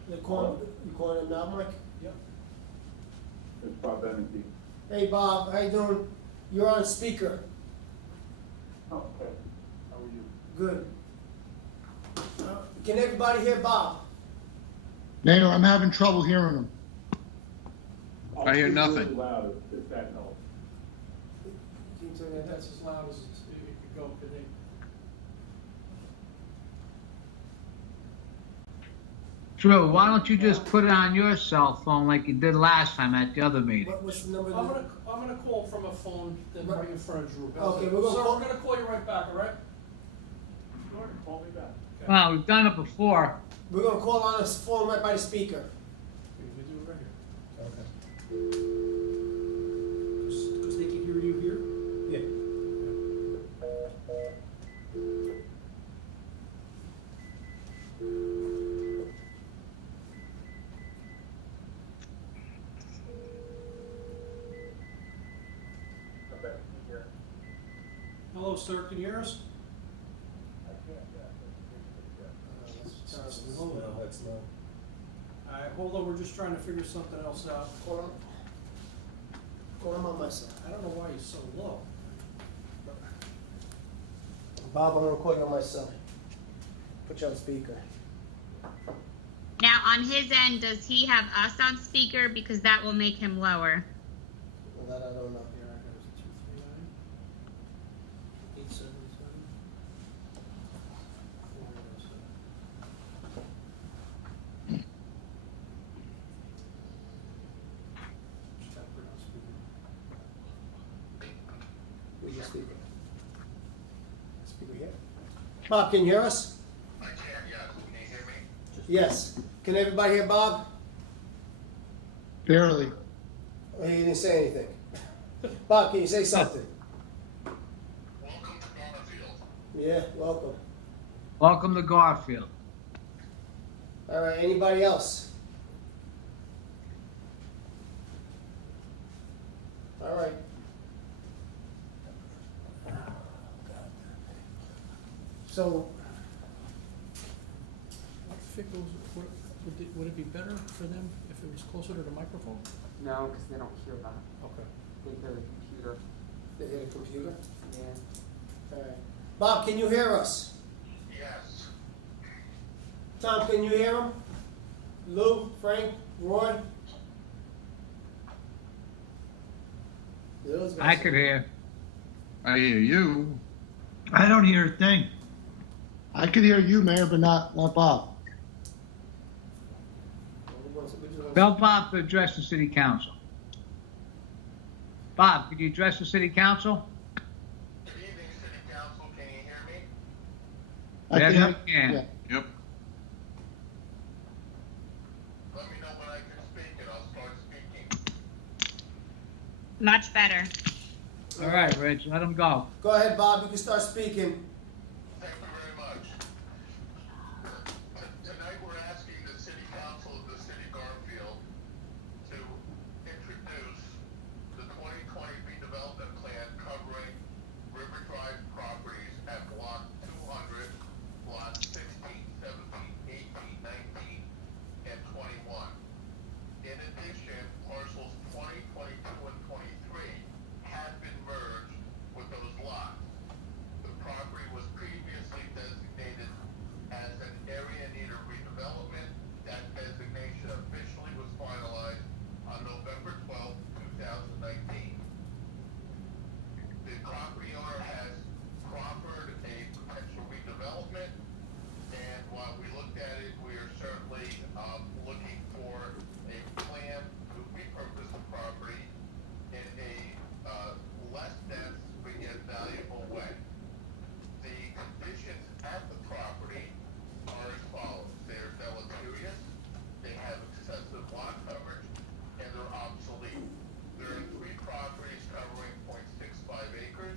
There we go. You calling him now, Mike? Yep. It's Bob Beneke. Hey, Bob, how you doing? You're on speaker. Oh, okay. How are you? Good. Can everybody hear Bob? Mayor, I'm having trouble hearing him. I hear I'll speak nothing. really loud if that helps. Can you turn that down? That's as loud as it could go, could they? Drew, why don't you just put it on your cell phone like you did last time at the other meeting? What's the number? I'm gonna call from a phone that's right in front of Drew. Okay, we're gonna Sir, call- we're gonna call you right back, all right? Sure, call me back. Well, we've done it before. We're gonna call on his phone right by the speaker. We do it right here. Okay. Because they can hear you here? Yeah. Okay, here. Hello, sir, can you hear us? I can't, yeah. No, that's low. Alright, hold on, we're just trying to figure something else out. Call him. Call him on my side. I don't know why he's so low. Bob, I'm gonna call you on my side. Put you on speaker. Now, on his end, does he have us on speaker? Because that will make him lower. That I don't know. Yeah, I got it, 239. 877. 407. Just gotta put it on speaker. Where's your speaker? Speaker here? Bob, can you hear us? I can, yes. Can you hear me? Yes. Can everybody hear Bob? Barely. Oh, he didn't say anything. Bob, can you say something? Welcome to Garfield. Yeah, welcome. Welcome to Garfield. All right, anybody else? All right. So, If it goes, would it be better for them if it was closer to the microphone? No, because they don't hear that. Okay. They hear the computer. they hit a computer? Yeah. All right. Bob, can you hear us? Yes. Tom, can you hear him? Lou, Frank, Roy? Those guys. I could hear. I hear you. I don't hear a thing. I could hear you, Mayor, but not Bob. Tell Bob to address the city council. Bob, could you address the city council? Good evening, City Council. Can you hear me? I Yes, can I can. yeah. Yep. Let me know when I can speak and I'll start speaking. Much better. All right, Rich, let him go. Go ahead, Bob, you can start speaking. Thank you very much. Tonight we're asking the City Council of the City of Garfield to introduce the 2020 redevelopment plan covering River Drive properties at Block 200, Blocks 16, 17, 18, 19, and 21. In addition, parcels 20, 22, and 23 have been merged with those lots. The property was previously designated as an area in need of redevelopment. That designation officially was finalized on November 12, 2019. The property owner has proffered a potential redevelopment, and while we looked at it, we are certainly looking for a plan to repurpose the property in a less dense but yet valuable way. The conditions at the property are as follows. They're deleterious, they have excessive lot coverage, and they're obsolete. There are 3 properties covering 0.65 acres.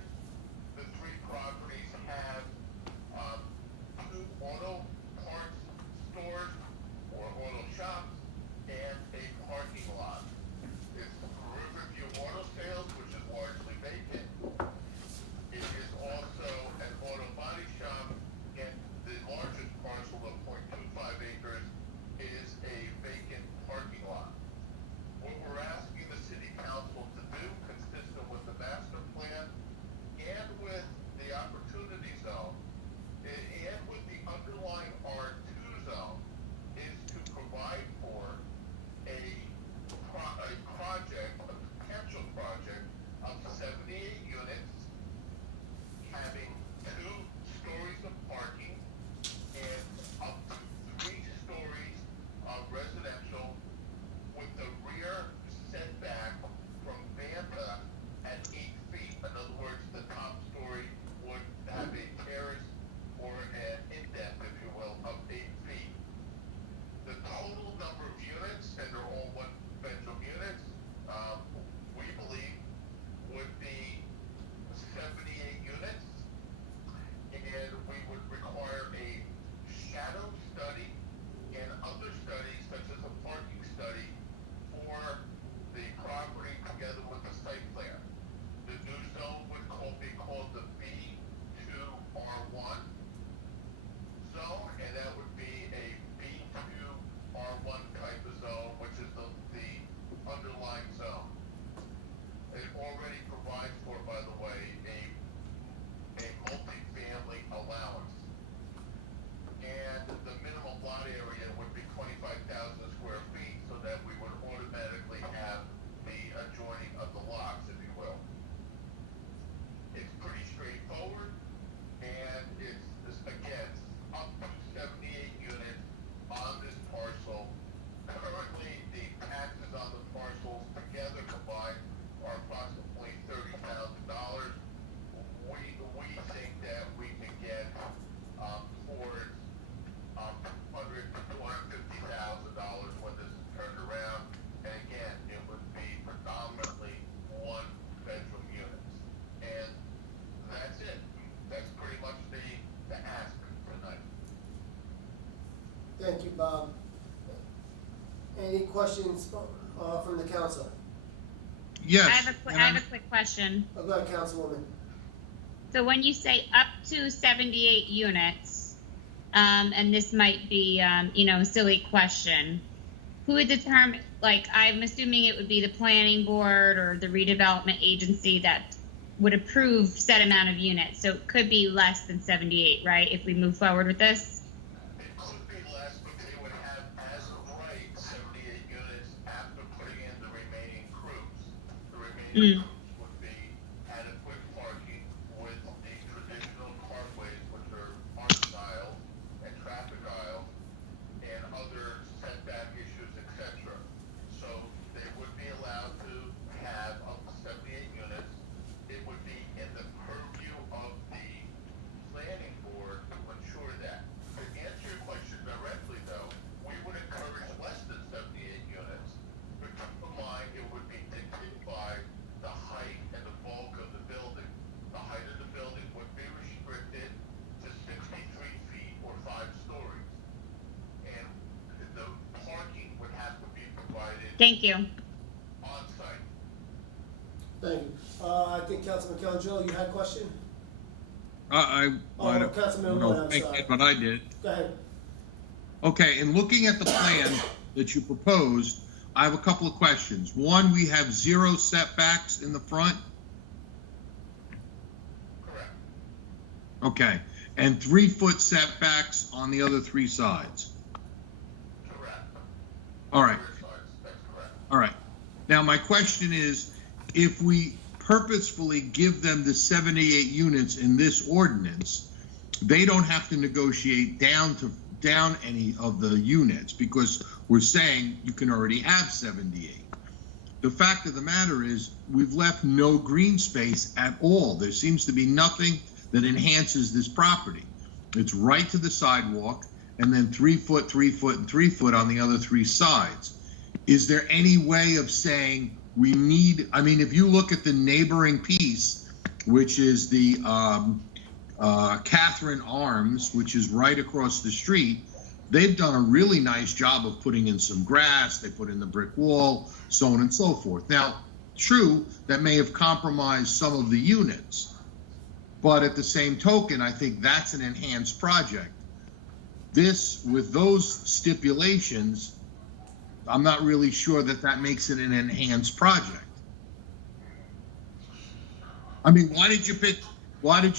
questions, from the council? Yes. I have a quick question. Oh, go ahead, Councilwoman. So when you say up to 78 units, and this might be, a silly question, who would determine, like, I'm assuming it would be the planning board or the redevelopment agency that would approve set amount of units. So it could be less than 78, right, if we move forward with this? It could be less, but they would have, as of right, 78 units after putting in the remaining crews. The remaining crews would be adequate parking with the traditional carways, which are art style and traffic aisle, and other setback issues, etc. So they would be allowed to have up to 78 units. It would be in the purview of the planning board to ensure that. To answer your question directly, though, we would encourage less than 78 units. But keep in mind, it would be dictated by the height and the bulk of the building. The height of the building would be restricted to 63 feet or 5 stories. And the parking would have to be provided Thank you. on site. Thank you. I think Councilman Calangelo, you had a question? I don't Councilman know Wood, if I'm Nick sorry. did, but I did. Go ahead. Okay, in looking at the plan that you proposed, I have a couple of questions. One, we have 0 setbacks in the front. Correct. Okay, and 3-foot setbacks on the other 3 sides. Correct. All right. Rear sides, that's correct. All right. Now, my question is, if we purposefully give them the 78 units in this ordinance, they don't have to negotiate down any of the units because we're saying you can already have 78. The fact of the matter is we've left no green space at all. There seems to be nothing that enhances this property. It's right to the sidewalk and then 3 foot, 3 foot, and 3 foot on the other 3 sides. Is there any way of saying we need, I mean, if you look at the neighboring piece, which is the Catherine Arms, which is right across the street, they've done a really nice job of putting in some grass, they put in the brick wall, so on and so forth. Now, true, that may have compromised some of the units, but at the same token, I think that's an enhanced project. This, with those stipulations, I'm not really sure that that makes it an enhanced project. I mean, why did you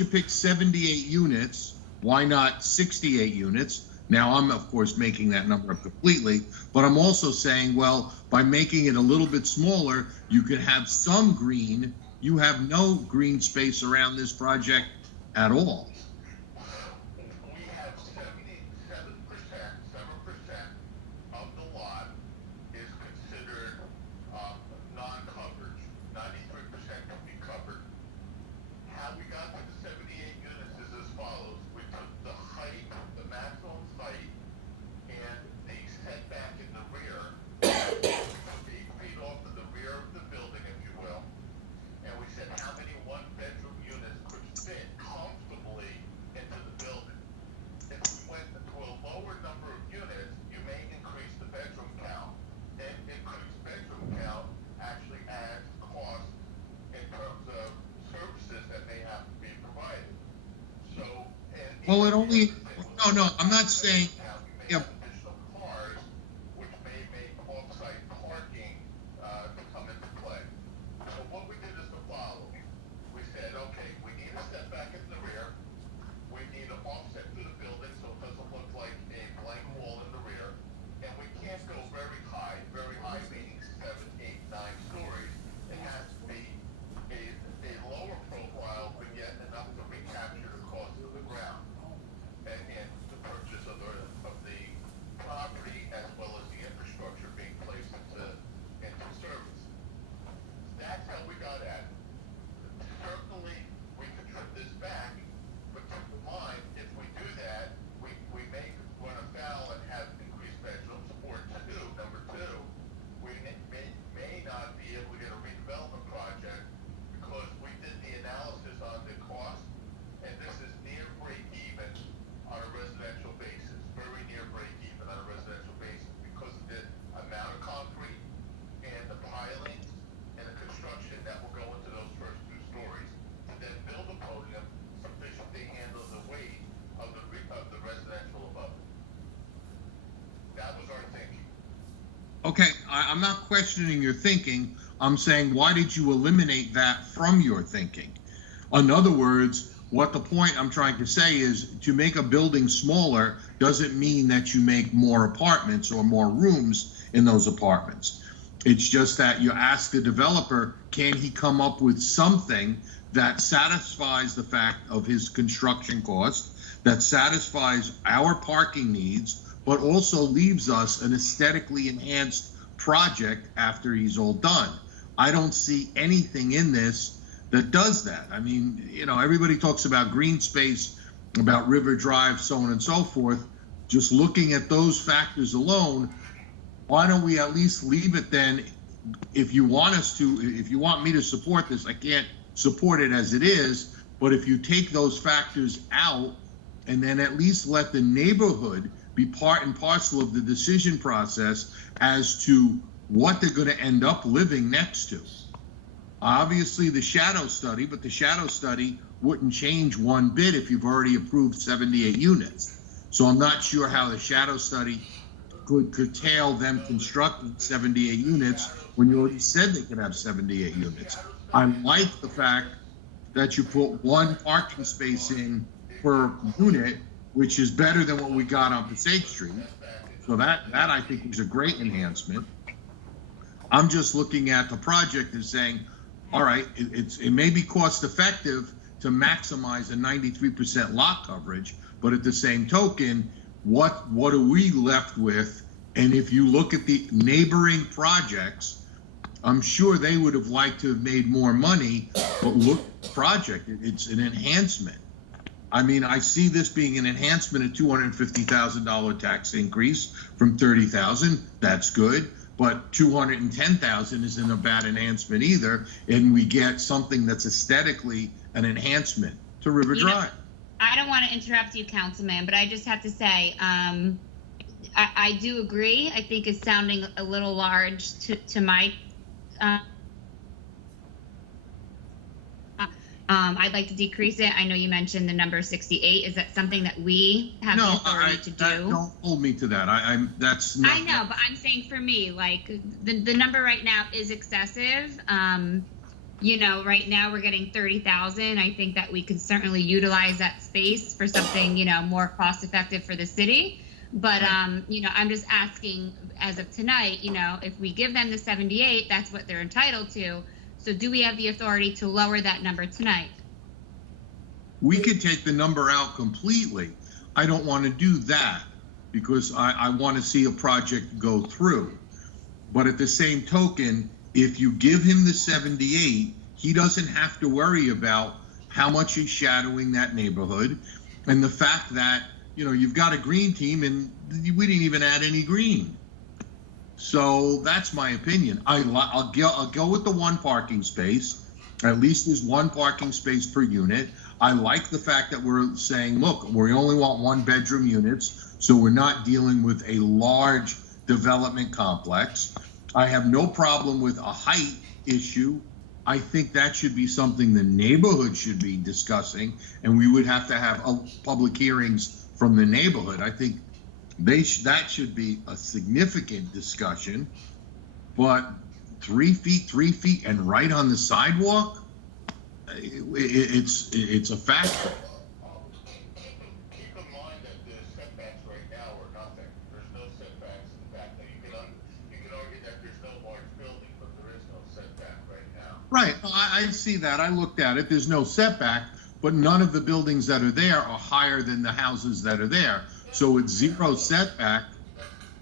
pick 78 units? Why not 68 units? Now, I'm, of course, making that number up completely, but I'm also saying, well, by making it a little bit smaller, you could have some green. You have no green space around this project at all. We have 7% of the lot is considered non-coverage. 93% can be covered. How we got to the 78 units is as follows. We took the height, the maximum height, and the setback in the rear, 8 feet off of the rear of the building, if you will. And we said how many one-bedroom units could fit comfortably into the building. If we went to a lower number of units, you may increase the bedroom count. And increased bedroom count actually adds cost in terms of services that may have to be provided. So, and Well, it only, no, I'm not saying, you may have additional cars, which may make off-site parking to come into play. So what we did is the following. We said, okay, we need a setback in the rear. We need an offset to the building so it doesn't look like a blank wall in the rear. And we can't go very high meaning 7, 8, 9 stories. It has to be a lower profile, but yet enough to recapture the cost of the ground and the purchase of the Okay, I'm not questioning your thinking. I'm saying, why did you eliminate that from your thinking? In other words, what the point I'm trying to say is, to make a building smaller doesn't mean that you make more apartments or more rooms in those apartments. It's just that you ask the developer, can he come up with something that satisfies the fact of his construction cost, that satisfies our parking needs, but also leaves us an aesthetically enhanced project after he's all done. I don't see anything in this that does that. I mean, you know, everybody talks about green space, about River Drive, so on and so forth. Just looking at those factors alone, why don't we at least leave it then? If you want us to, if you want me to support this, I can't support it as it is, but if you take those factors out and then at least let the neighborhood be part and parcel of the decision process as to what they're going to end up living next to. Obviously the shadow study, but the shadow study wouldn't change one bit if you've already approved 78 units. So I'm not sure how the shadow study could curtail them constructing 78 units when you already said they could have 78 units. I like the fact that you put one parking space in per unit, which is better than what we got on Passaic Street. So that I think is a great enhancement. I'm just looking at the project and saying, all right, it may be cost effective to maximize a 93% lot coverage, but at the same token, what are we left with? And if you look at the neighboring projects, I'm sure they would have liked to have made more money, but look at the project, it's an enhancement. I mean, I see this being an enhancement, a $250,000 tax increase from $30,000. That's good, but $210,000 isn't a bad enhancement either, and we get something that's aesthetically an enhancement to River Drive. I don't want to interrupt you, Councilman, but I just have to say, I do agree. I think it's sounding a little large to my. I'd like to decrease it. I know you mentioned the number 68. Is that something that we have the authority to do? Don't hold me to that. That's not. I know, but I'm saying for me, like the number right now is excessive. You know, right now we're getting 30,000. I think that we could certainly utilize that space for something, you know, more cost effective for the city. But, you know, I'm just asking as of tonight, you know, if we give them the 78, that's what they're entitled to. So do we have the authority to lower that number tonight? We could take the number out completely. I don't want to do that because I want to see a project go through. But at the same token, if you give him the 78, he doesn't have to worry about how much he's shadowing that neighborhood. And the fact that, you know, you've got a green team and we didn't even add any green. So that's my opinion. I'll go with the one parking space. At least there's one parking space per unit. I like the fact that we're saying, look, we only want 1-bedroom units, so we're not dealing with a large development complex. I have no problem with a height issue. I think that should be something the neighborhood should be discussing, and we would have to have public hearings from the neighborhood. I think that should be a significant discussion, but 3 feet, and right on the sidewalk, it's a factor. Keep in mind that the setbacks right now are nothing. There's no setbacks. In fact, you can argue that there's no large building, but there is no setback right now. Right, I see that. I looked at it. There's no setback, but none of the buildings that are there are higher than the houses that are there. So it's zero setback.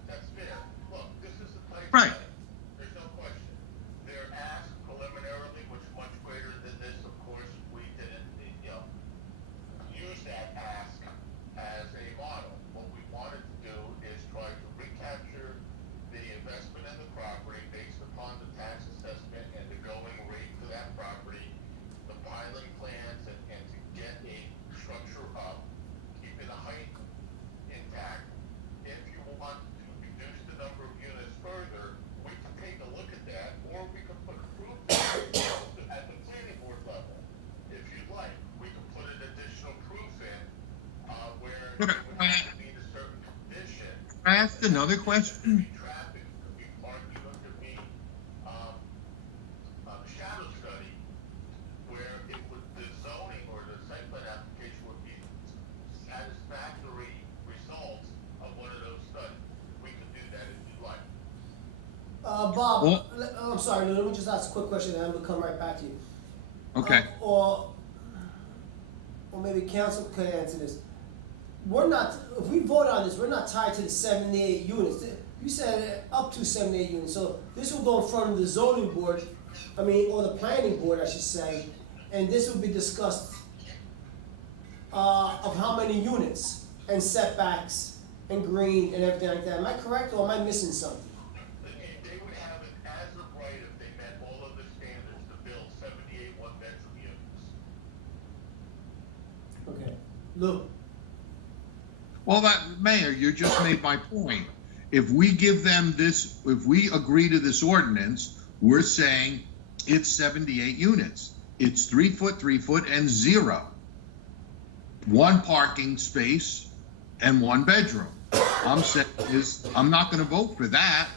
That's fair. Look, this is the type Right. of thing. There's no question. Their ask preliminarily was much greater than this. Of course, we didn't, use that ask as a model. What we wanted to do is try to recapture the investment in the property based upon the tax assessment and the going rate for that property, the piling plans, and to get a structure up, keeping the height intact. If you want to reduce the number of units further, we can take a look at that, or we can put a proof at the planning board level. If you'd like, we can put an additional proof in, where it would have to meet a certain condition. I asked another question. Traffic could be parked Bob, Well- I'm sorry, let me just ask a quick question, and I'm gonna come right back to you. Okay. Or maybe council could answer this. We're not, if we vote on this, we're not tied to the 78 units. You said up to 78 units, so this will go in front of the zoning board, or the planning board, I should say, and this will be discussed, of how many units, and setbacks, and green, and everything like that. Am I correct, or am I missing something? They would have it as of right if they met all of the standards to build 78 one-bedroom units. Okay. Lou? Well, Mayor, you just made my point. If we give them this, if we agree to this ordinance, we're saying it's 78 units. It's 3 foot, 3 foot, and 0. 1 parking space and 1 bedroom. I'm saying I'm not going to vote for that.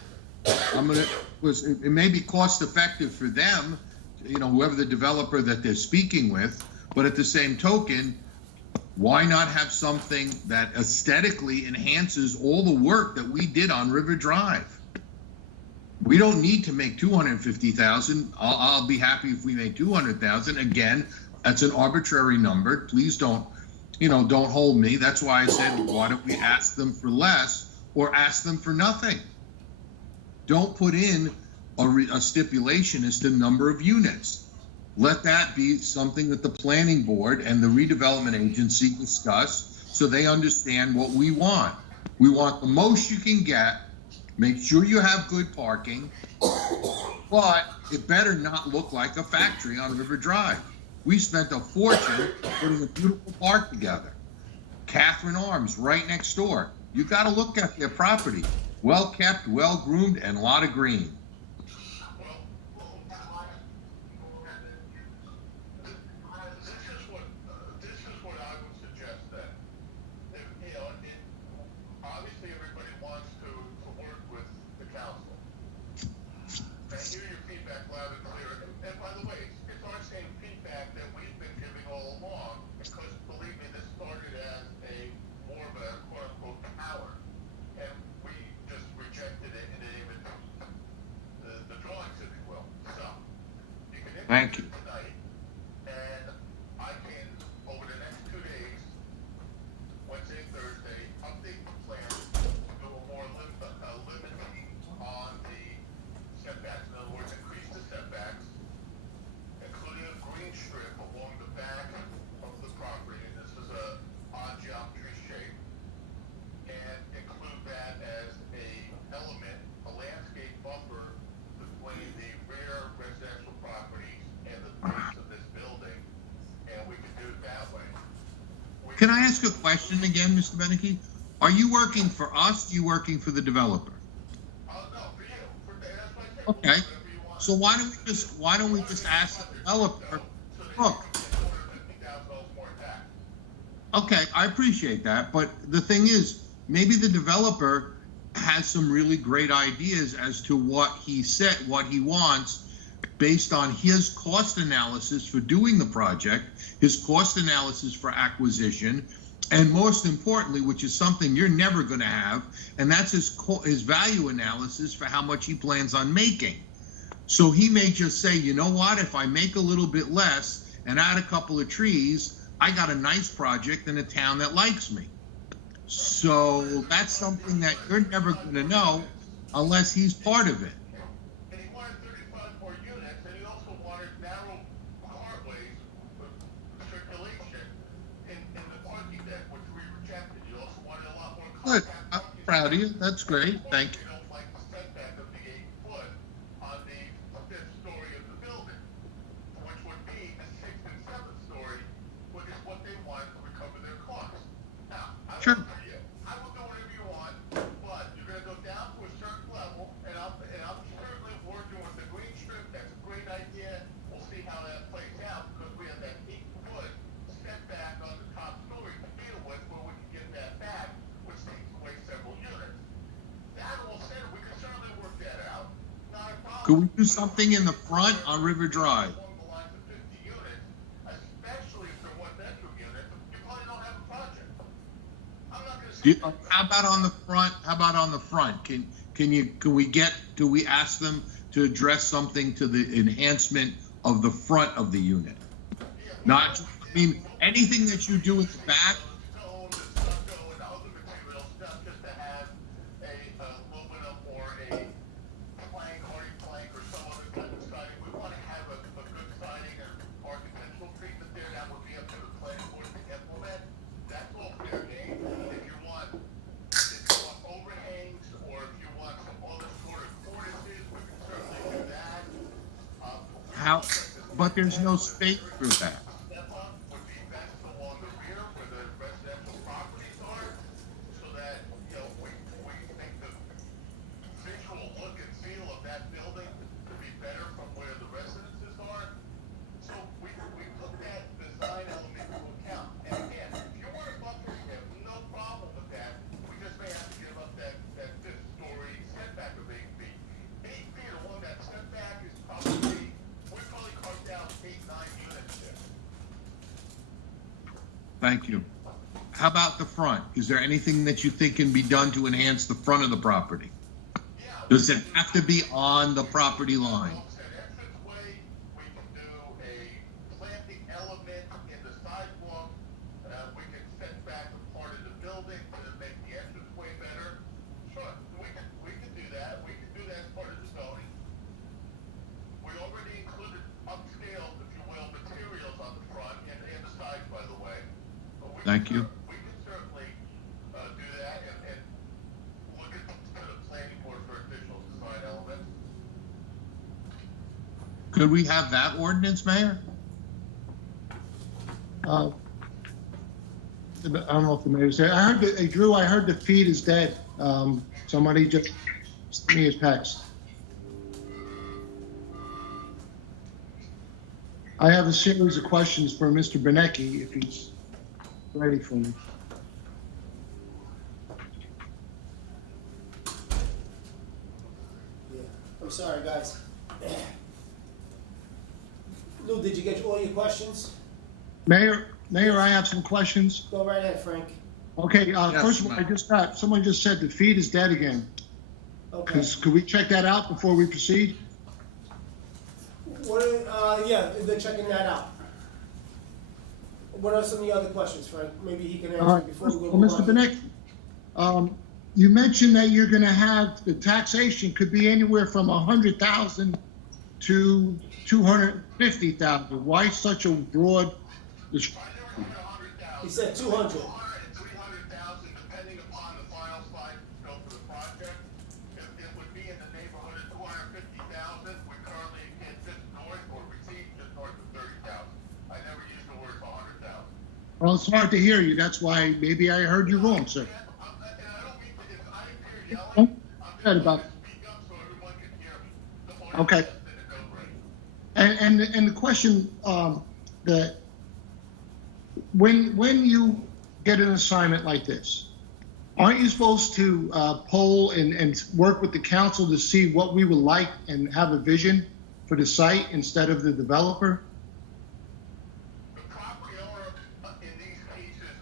It may be cost effective for them, whoever the developer that they're speaking with, but at the same token, why not have something that aesthetically enhances all the work that we did on River Drive? We don't need to make 250,000. I'll be happy if we make 200,000. Again, that's an arbitrary number. Please don't hold me. That's why I said, why don't we ask them for less or ask them for nothing? Don't put in a stipulation as to number of units. Let that be something that the planning board and the redevelopment agency discuss so they understand what we want. We want the most you can get. Make sure you have good parking, but it better not look like a factory on River Drive. We spent a fortune putting a beautiful park together. Catherine Arms right next door. You got to look at their property. Well kept, well groomed, and a lot of green. This is what I would suggest then. Obviously everybody wants to work with the council. I hear your feedback loud and clear. And by the way, it's our same feedback that we've been giving all along, because believe me, this started as more of a quote unquote power. And we just rejected it and didn't even the drawings, if you will. So you can Thank you. tonight, and I can over the next 2 days, Wednesday, Thursday, update the plan, do a more limiting on the setbacks. In other words, increase the setbacks, including a green strip along the back of the property. And this is a odd geometry shape, and include that as a element, a landscape buffer between the rear residential properties and the base of this building, and we can do it that way. Can I ask a question again, Mr. Beneke? Are you working for us? Or are you working for the developer? No, for you. That's what I said. Okay. Whatever you want. So why don't we just ask the developer? Look. $450,000 more in tax. Okay, I appreciate that, but the thing is, maybe the developer has some really great ideas as to what he wants, based on his cost analysis for doing the project, his cost analysis for acquisition, and most importantly, which is something you're never going to have, and that's his value analysis for how much he plans on making. So he may just say, you know what, if I make a little bit less and add a couple of trees, I got a nice project in a town that likes me. So that's something that you're never going to know unless he's part of it. And he wanted 35 more units, and he also wanted narrow carways with circulation in the parking deck, which we rejected. He also wanted a lot more Good. compact I'm parking proud of you. spaces. That's great. Thank you. You don't like the setback of the 8 foot on the 5th story of the building, which would be a 6th and 7th story, which is what they want to recover their costs. Now, I Sure. work for you. I will do whatever you want, but you're gonna go down to a certain level, and I'm certainly working with the green strip. That's a great idea. We'll see how that plays out, because we have that 8 foot setback on the top story to deal with, where we can get that back, which takes away several units. That all said, we can certainly work that out. Not a problem. Could we do something in the front on River Drive? Along the lines of 50 units, especially if they're one-bedroom units, you probably don't have a project. I'm not gonna say. How about on the front? How about on the front? Do we ask them to address something to the enhancement of the front of the unit. Not, I mean, anything that you do at the back, Stone, the stucco, and other material stuff, just to have a aluminum or a plank, hardy plank, or some other kind of siding. We want to have a good siding and architectural treatment there. That would be up to the planning board to implement. That's all fair game. If you want overhangs, or if you want some other sort of cornices, we can certainly do that. how, but there's no space for that. Step up would be best along the rear where the residential properties are, so that, you know, we think the visual look and feel of that building to be better from where the residences are. So we took that design element into account. And again, if you want a buffer, we have no problem with that. We just may have to give up that fifth-story setback of 8 feet. 8 feet along that setback is probably, we probably carved out 8, 9 units there. Thank you. How about the front? Is there anything that you think can be done to enhance the front of the property? Does it have to be on the property line? At entranceway, we can do a planting element in the sidewalk. We can set back a part of the building to make the entranceway better. Sure, we can do that. We can do that as part of the zoning. We already included upscale, if you will, materials on the front and the sides, by the way. But we Thank you. We can certainly do that and look at the planning board for additional design elements. Could we have that ordinance, Mayor? I don't know if the mayor's there. I heard that, hey, Drew, I heard the feed is dead. Somebody just sent me a text. I have a series of questions for Mr. Benecki, if he's ready for me. Yeah, I'm sorry, guys. Lou, did you get all your questions? Mayor, I have some questions. Go right ahead, Frank. Okay, Yes, first of all, ma'am. someone just said the feed is dead again. Okay. Could we check that out before we proceed? Yeah, they're checking that out. What are some of the other questions, Frank? Maybe he can answer All right, before we go. well, Mr. Benecki, you mentioned that you're gonna have, the taxation could be anywhere from 100,000 to 250,000. Why such a broad? He said 200. 200 and 300,000, depending upon the final slide scope of the project. It would be in the neighborhood of 250,000. We currently get just north or receive just north of 30,000. I never used the word 100,000. Well, it's hard to hear you. That's why maybe I heard you wrong, sir. And I don't mean to, if I appear yelling, I'm Good just about- going to speak up so everyone can hear me. The audio Okay. didn't go great. And the question, that when you get an assignment like this, aren't you supposed to poll and work with the council to see what we would like and have a vision for the site instead of the developer? The property owner, in these cases,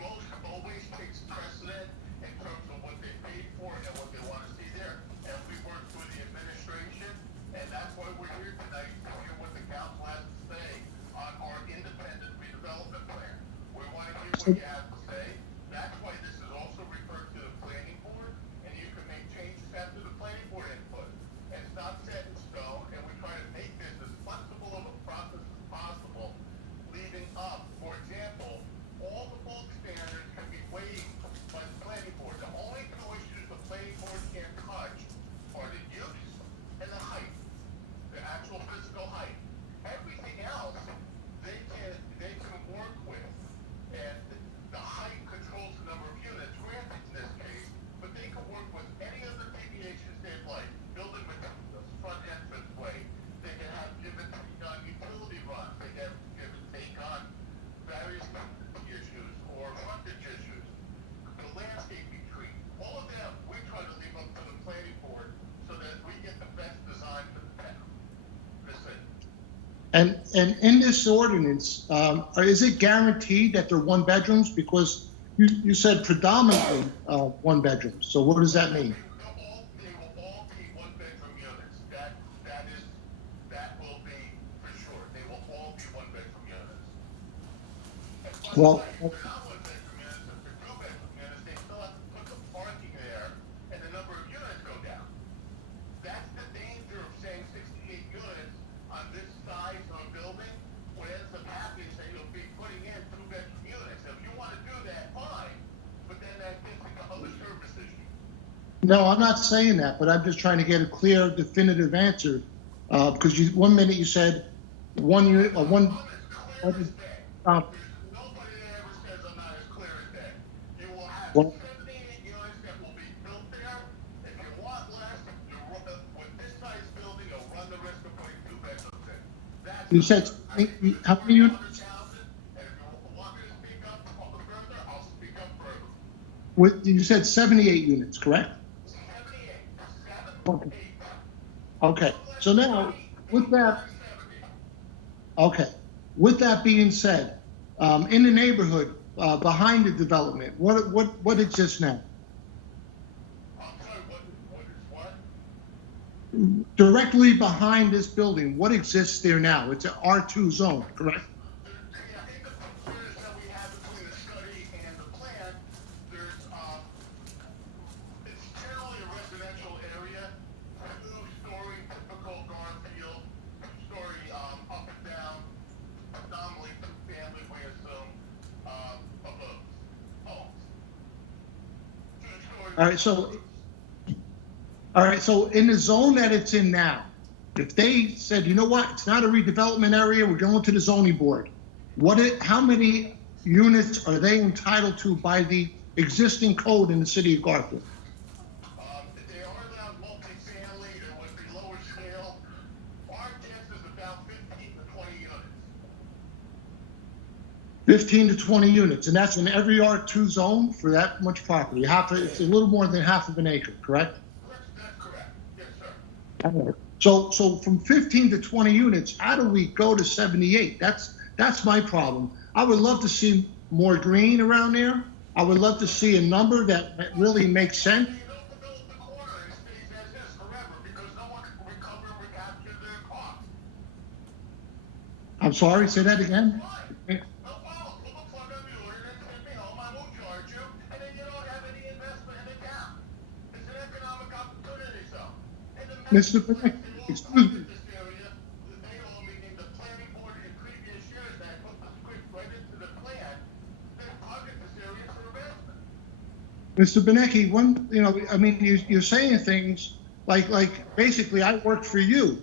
most always takes precedent in terms of what they paid for and what they want to see there. And we work through the administration, and that's why we're here tonight, to hear what the council has to say on our independent redevelopment plan. We want to hear what you have to say. That's why this is also referred to the planning board, and you can make changes after the planning board input. And it's not set in stone, and we try to make this as flexible of a process as possible, leaving up, for example, all the bulk standards can be waived by the planning board. The only two issues the planning board can't touch are the use and the height, the actual physical height. Everything else, they can work with. And the height controls the number of units, granted in this case, but they can work with any other deviations they'd like. Building materials, front entrance way, they can have given utility runs, they can give and take on various issues or frontage issues, the landscaping tree, all of them, we try to leave up to the planning board so that we get the best design for the town. And in this ordinance, is it guaranteed that they're one bedrooms? Because you said predominantly one bedrooms. So what does that mean? They will all be one-bedroom units. Well, They're not one-bedroom units, if they're two-bedroom units, they still have to put the parking there, and the number of units go down. That's the danger of saying 68 units on this size of a building. What ends up happening is that you'll be putting in two-bedroom units. If you want to do that, fine, but then that gets into other service issues. no, I'm not saying that, but I'm just trying to get a clear, definitive answer. Because 1 minute you said one unit, one. I'm as clear as day. Um, There's nobody that ever says I'm not as clear as day. You will have Well- 78 units that will be built there. If you want less, with this size building, you'll run the risk of putting two bedrooms in. That's You said, how many units? 100,000, and if you want me to speak up further, I'll speak up further. You said 78 units, correct? 78, Okay. Okay, so now, with that, okay, with that being said, in the neighborhood, behind the development, what exists now? I'm sorry, what is what? Directly behind this building, what exists there now? It's an R2 zone, correct? Yeah, in the pictures that we have between the study and the plan, there's, it's generally a residential area, two-story typical Garfield, two-story, up and down, predominantly two-family, we assume, of those homes. Two-story. All right, so in the zone that it's in now, if they said, you know what, it's not a redevelopment area, we're going to the zoning board, how many units are they entitled to by the existing code in the city of Garfield? They are allowed multifamily, it would be lower scale. Our guess is about 15 to 20 units. 15 to 20 units, and that's in every R2 zone for that much property. It's a little more than half of an acre, correct? That's correct, yes, sir. So from 15 to 20 units, how do we go to 78? That's my problem. I would love to see more green around there. I would love to see a number that really makes sense. You don't develop the corner and it stays as is forever because no one can recover and recapture their cost. I'm sorry, say that again? Fine, no problem, pull a plug on the ordinance, send me home, I won't charge you, and then you don't have any investment in the town. It's an economic opportunity zone. And the Mr. Benek, excuse me. this area, they all, meaning the planning board in previous years that put the script right into the plan, they target this area for investment. Mr. Benecki, you're saying things like basically I work for you.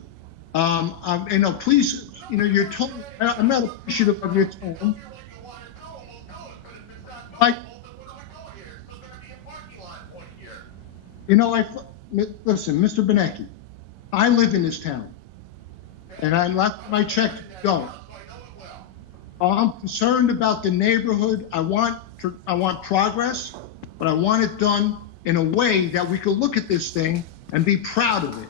Please, your tone, I'm not appreciative of your tone. What you want to do, and we'll do it, but if it's not Like- doable, then what are we doing here? It's still gonna be a parking lot point here. Listen, Mr. Benecki, I live in this town, and I left my check going. So I know it well. I'm concerned about the neighborhood. I want progress, but I want it done in a way that we could look at this thing and be proud of it.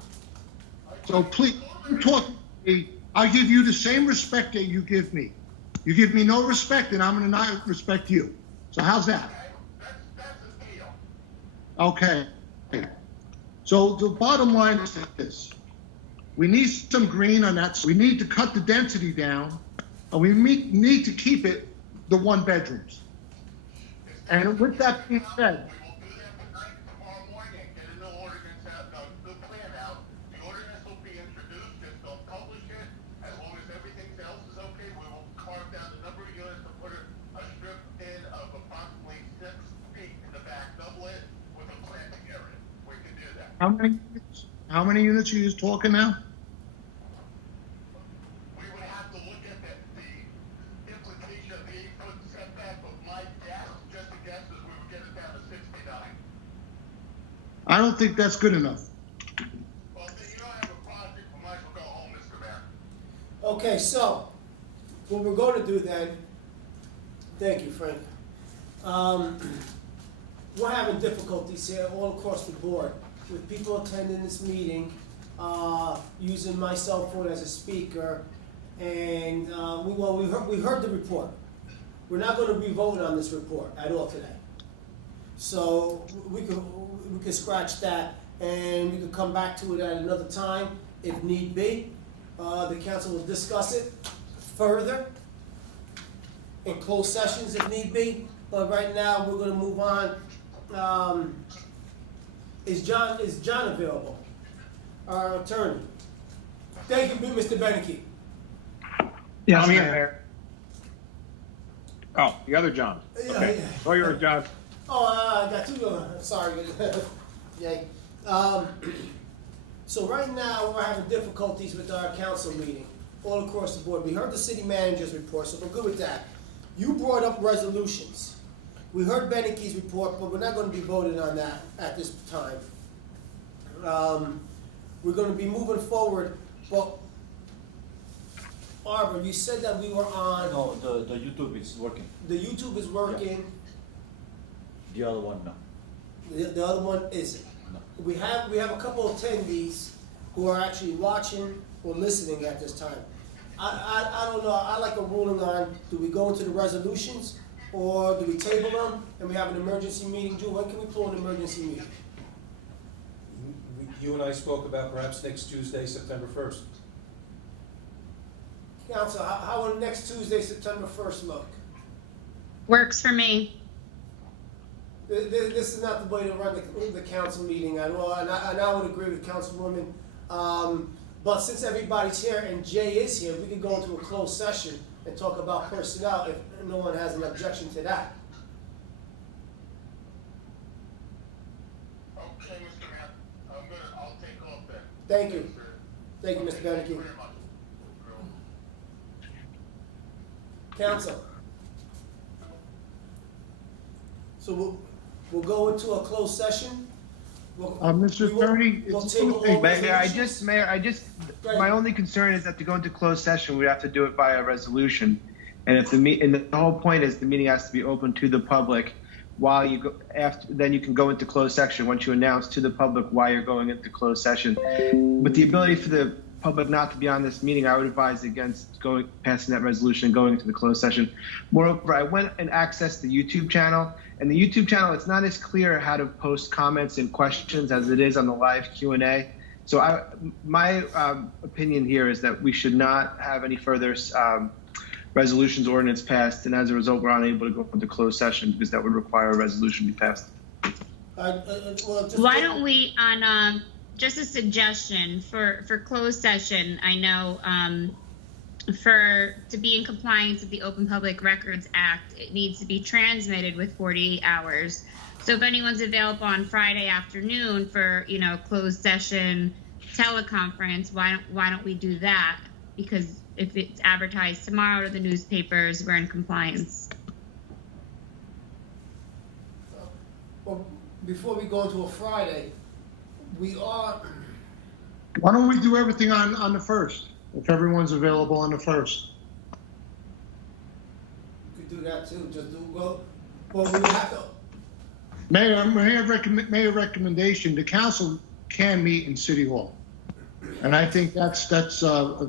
So please, you're talking to me, I give you the same respect that you give me. You give me no respect, and I'm going to not respect you. So how's that? That's a deal. Okay. So the bottom line is this. We need some green on that. We need to cut the density down, and we need to keep it the one bedrooms. And with that being said, We will do that tonight, tomorrow morning, and get a new ordinance out, new plan out. The ordinance will be introduced, just don't publish it. As long as everything else is okay, we will carve down the number of units to put a strip in of approximately 6 feet in the back, double it with a planting area. We can do that. how many units are you talking now? We would have to look at the implication of the 8-foot setback, but my guess, just a guess, is we would get it down to 69. I don't think that's good enough. Well, then you don't have a project, we might as well go home, Mr. Mayor. Okay, so, what we're going to do then, thank you, Frank. We're having difficulties here all across the board with people attending this meeting, using my cell phone as a speaker, and, we heard the report. We're not gonna be voting on this report at all today. So, we could scratch that, and we could come back to it at another time if need be. The council will discuss it further. in closed sessions if need be, but right now, we're gonna move on. Is John available? Our attorney. Thank you, Mr. Beneke. Yes, I'm here, Mayor. Oh, the other John. Yeah, Okay. yeah. Lawyer John. Oh, I got two. Sorry. Yay. So right now, we're having difficulties with our council meeting all across the board. We heard the city manager's report, so we're good with that. You brought up resolutions. We heard Beneke's report, but we're not going to be voting on that at this time. We're going to be moving forward, but Arbor, you said that we were on. No, the YouTube is working. The YouTube is working. The other one, no. The other one isn't. No. We have a couple of attendees who are actually watching or listening at this time. I don't know. I like a ruling on, do we go into the resolutions or do we table them and we have an emergency meeting? Drew, when can we pull an emergency meeting? You and I spoke about perhaps next Tuesday, September 1st. Council, how will next Tuesday, September 1st look? Works for me. This is not the way to run the council meeting at all, and I would agree with Councilwoman. But since everybody's here and Jay is here, we could go into a closed session and talk about personnel if no one has an objection to that. Okay, Mr. Mayor, I'll take off then. Thank you. Thank you, Mr. Thank you Beneke. very much. Council. So we'll go into a closed session. Mr. Attorney, We'll it's table all Mayor, resolutions. my only concern is that to go into closed session, we have to do it by a resolution. And if the whole point is the meeting has to be open to the public while you go then you can go into closed session once you announce to the public why you're going into closed session. With the ability for the public not to be on this meeting, I would advise against passing that resolution and going into the closed session. Moreover, I went and accessed the YouTube channel, and the YouTube channel, it's not as clear how to post comments and questions as it is on the live Q&A. So my opinion here is that we should not have any further resolutions ordinance passed, and as a result, we're unable to go into closed session because that would require a resolution be passed. Why don't we, on just a suggestion for closed session, I know to be in compliance with the Open Public Records Act, it needs to be transmitted with 48 hours. So if anyone's available on Friday afternoon for, closed session teleconference, why don't we do that? Because if it's advertised tomorrow to the newspapers, we're in compliance. Well, before we go into a Friday, we are. Why don't we do everything on the 1st, if everyone's available on the 1st? You could do that too, just do, well, we would have to. Mayor recommendation, the council can meet in City Hall. And I think that's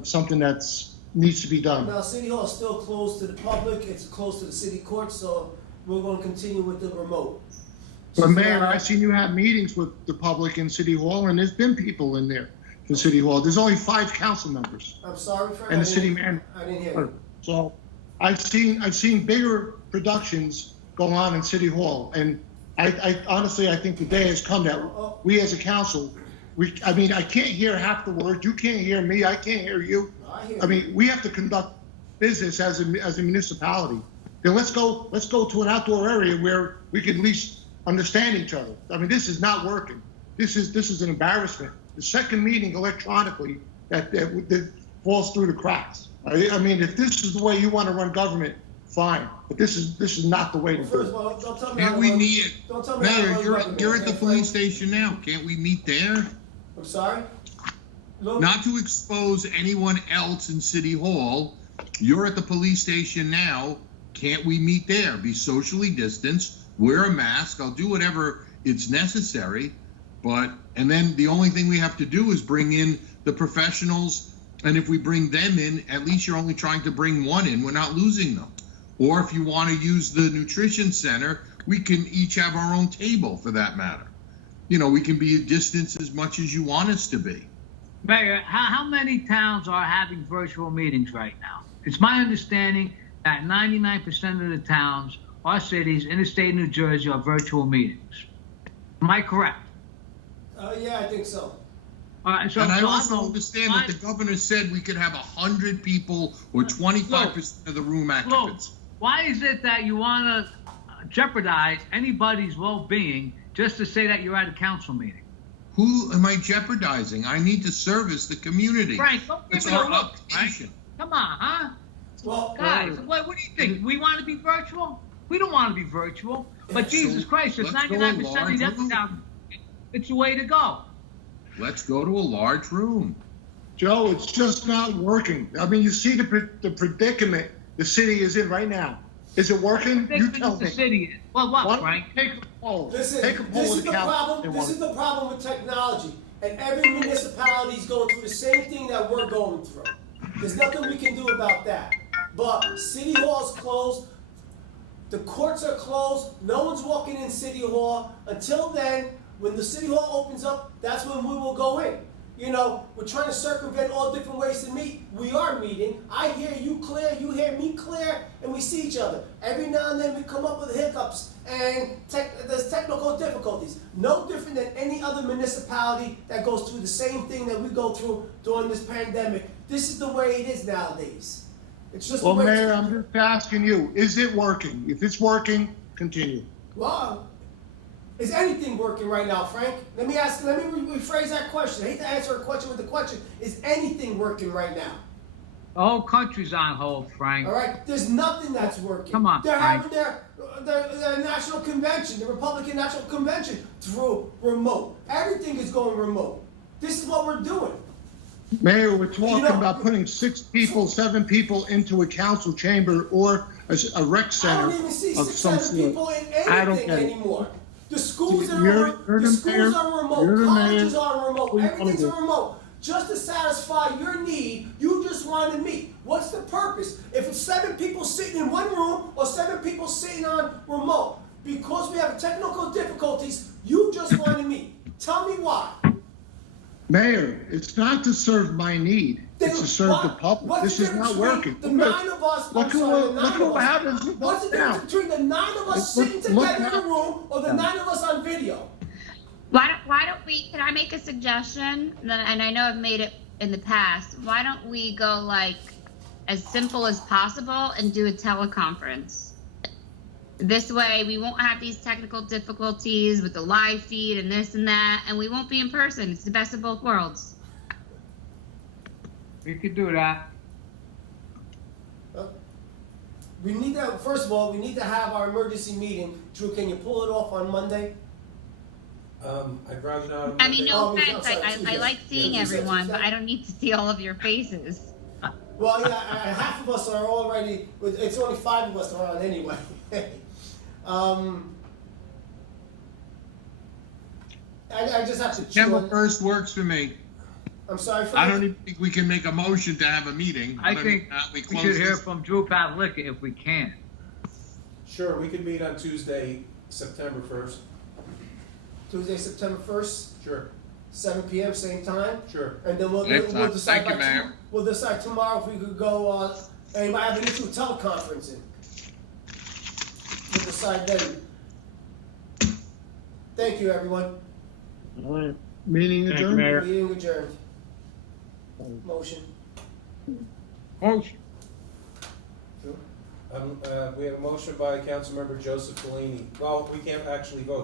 something that's needs to be done. Now, City Hall is still closed to the public, it's close to the city court, so we're gonna continue with the remote. But Mayor, I've seen you have meetings with the public in City Hall, and there's been people in there in City Hall. There's only 5 council members. I'm sorry, Fred. And the city manager. I didn't hear you. So I've seen bigger productions go on in City Hall, and I honestly, I think the day has come that we as a council, I can't hear half the words. You can't hear me. I can't hear you. I mean, we have to conduct business as a municipality. Then let's go to an outdoor area where we can at least understand each other. I mean, this is not working. This is an embarrassment. The second meeting electronically that falls through the cracks. I mean, if this is the way you want to run government, fine. But this is not the way to do First it. of all, don't tell me Can't how we to meet? don't tell me how to Mayor, run you're government, at the okay, police Frank? station now. Can't we meet there? I'm sorry? Look, Not to expose anyone else in City Hall. You're at the police station now. Can't we meet there? Be socially distanced, wear a mask. I'll do whatever it's necessary. And then the only thing we have to do is bring in the professionals. And if we bring them in, at least you're only trying to bring one in. We're not losing them. Or if you want to use the nutrition center, we can each have our own table for that matter. We can be a distance as much as you want us to be. Mayor, how many towns are having virtual meetings right now? It's my understanding that 99% of the towns or cities in the state of New Jersey are virtual meetings. Am I correct? Yeah, I think so. All right, so And I so also know understand why- that the governor said we could have 100 people or 25% of the room occupancy. Why is it that you want to jeopardize anybody's well-being just to say that you're at a council meeting? Who am I jeopardizing? I need to service the community. Frank, don't give It's me a our look, Frank. obligation. Come on, huh? Well, Guys, what do you think? We want to be virtual? We don't want to be virtual. But Jesus Christ, it's let's go 99% of large the other room. towns. It's the way to go. Let's go to a large room. Joe, it's just not working. I mean, you see the predicament the city is in right now. Is it working? You tell The me. city is. Well, what, What? Frank? Take a poll. Listen, Take a poll this of is the the council. problem. This is the problem with technology, and every municipality is going through the same thing that we're going through. There's nothing we can do about that. But City Hall's closed. The courts are closed. No one's walking in City Hall. Until then, when the City Hall opens up, that's when we will go in. You know, we're trying to circumvent all different ways to meet. We are meeting. I hear you clear, you hear me clear, and we see each other. Every now and then we come up with hiccups and there's technical difficulties. No different than any other municipality that goes through the same thing that we go through during this pandemic. This is the way it is nowadays. It's just Well, the way Mayor, I'm just asking you, is it working? If it's working, continue. Well, is anything working right now, Frank? Let me rephrase that question. I hate to answer a question with a question. Is anything working right now? The whole country's on hold, Frank. All right? There's nothing that's working. Come on, They're Frank. having their national convention, the Republican National Convention, through remote. Everything is going remote. This is what we're doing. Mayor, we're talking You know- about putting 6 people, 7 people into a council chamber or a rec I center don't even see of 6, some 7 people sort. in I don't anything get it. anymore. The schools are You're the the schools mayor. are remote. You're the Colleges mayor. are remote. What do you wanna Everything's do? remote. Just to satisfy your need, you just want to meet. What's the purpose? If it's 7 people sitting in one room or 7 people sitting on remote, because we have technical difficulties, you just want to meet. Tell me why. Mayor, it's not to serve my need. It's to serve the public. What's This the is not difference working. between the 9 of us? Look I'm who- sorry, the look 9 who of us. happens What's the now. difference between the 9 of us Look- sitting look together in now. a room or the 9 of us on video? Why don't we, can I make a suggestion? And I know I've made it in the past. Why don't we go like as simple as possible and do a teleconference? This way we won't have these technical difficulties with the live feed and this and that, and we won't be in person. It's the best of both worlds. We could do that. We need to, first of all, we need to have our emergency meeting. Drew, can you pull it off on Monday? I'd rather not. on I mean, Monday. no Oh, offense, sorry, I Tuesday. like seeing Yeah, Tuesday, everyone, Tuesday. but I don't need to see all of your faces. Well, yeah, half of us are already, it's only 5 of us are on anyway. I just have to chew September on, 1st works for me. I'm sorry, I Frank. don't even think we can make a motion to have a meeting. I don't think know how we we close should hear this. from Drew Pavlicka if we can. Sure, we could meet on Tuesday, September 1st. Tuesday, September 1st, Sure, 7 p.m., same time. sure. And then we'll Excellent. decide Thank you, Mayor. we'll decide tomorrow if we could go, anybody have an issue with teleconferencing? We'll decide then. Thank you, everyone. All right. Meeting adjourned? Meeting adjourned. Motion. Motion. We have a motion by Councilmember Joseph Polini. Well, we can't actually vote.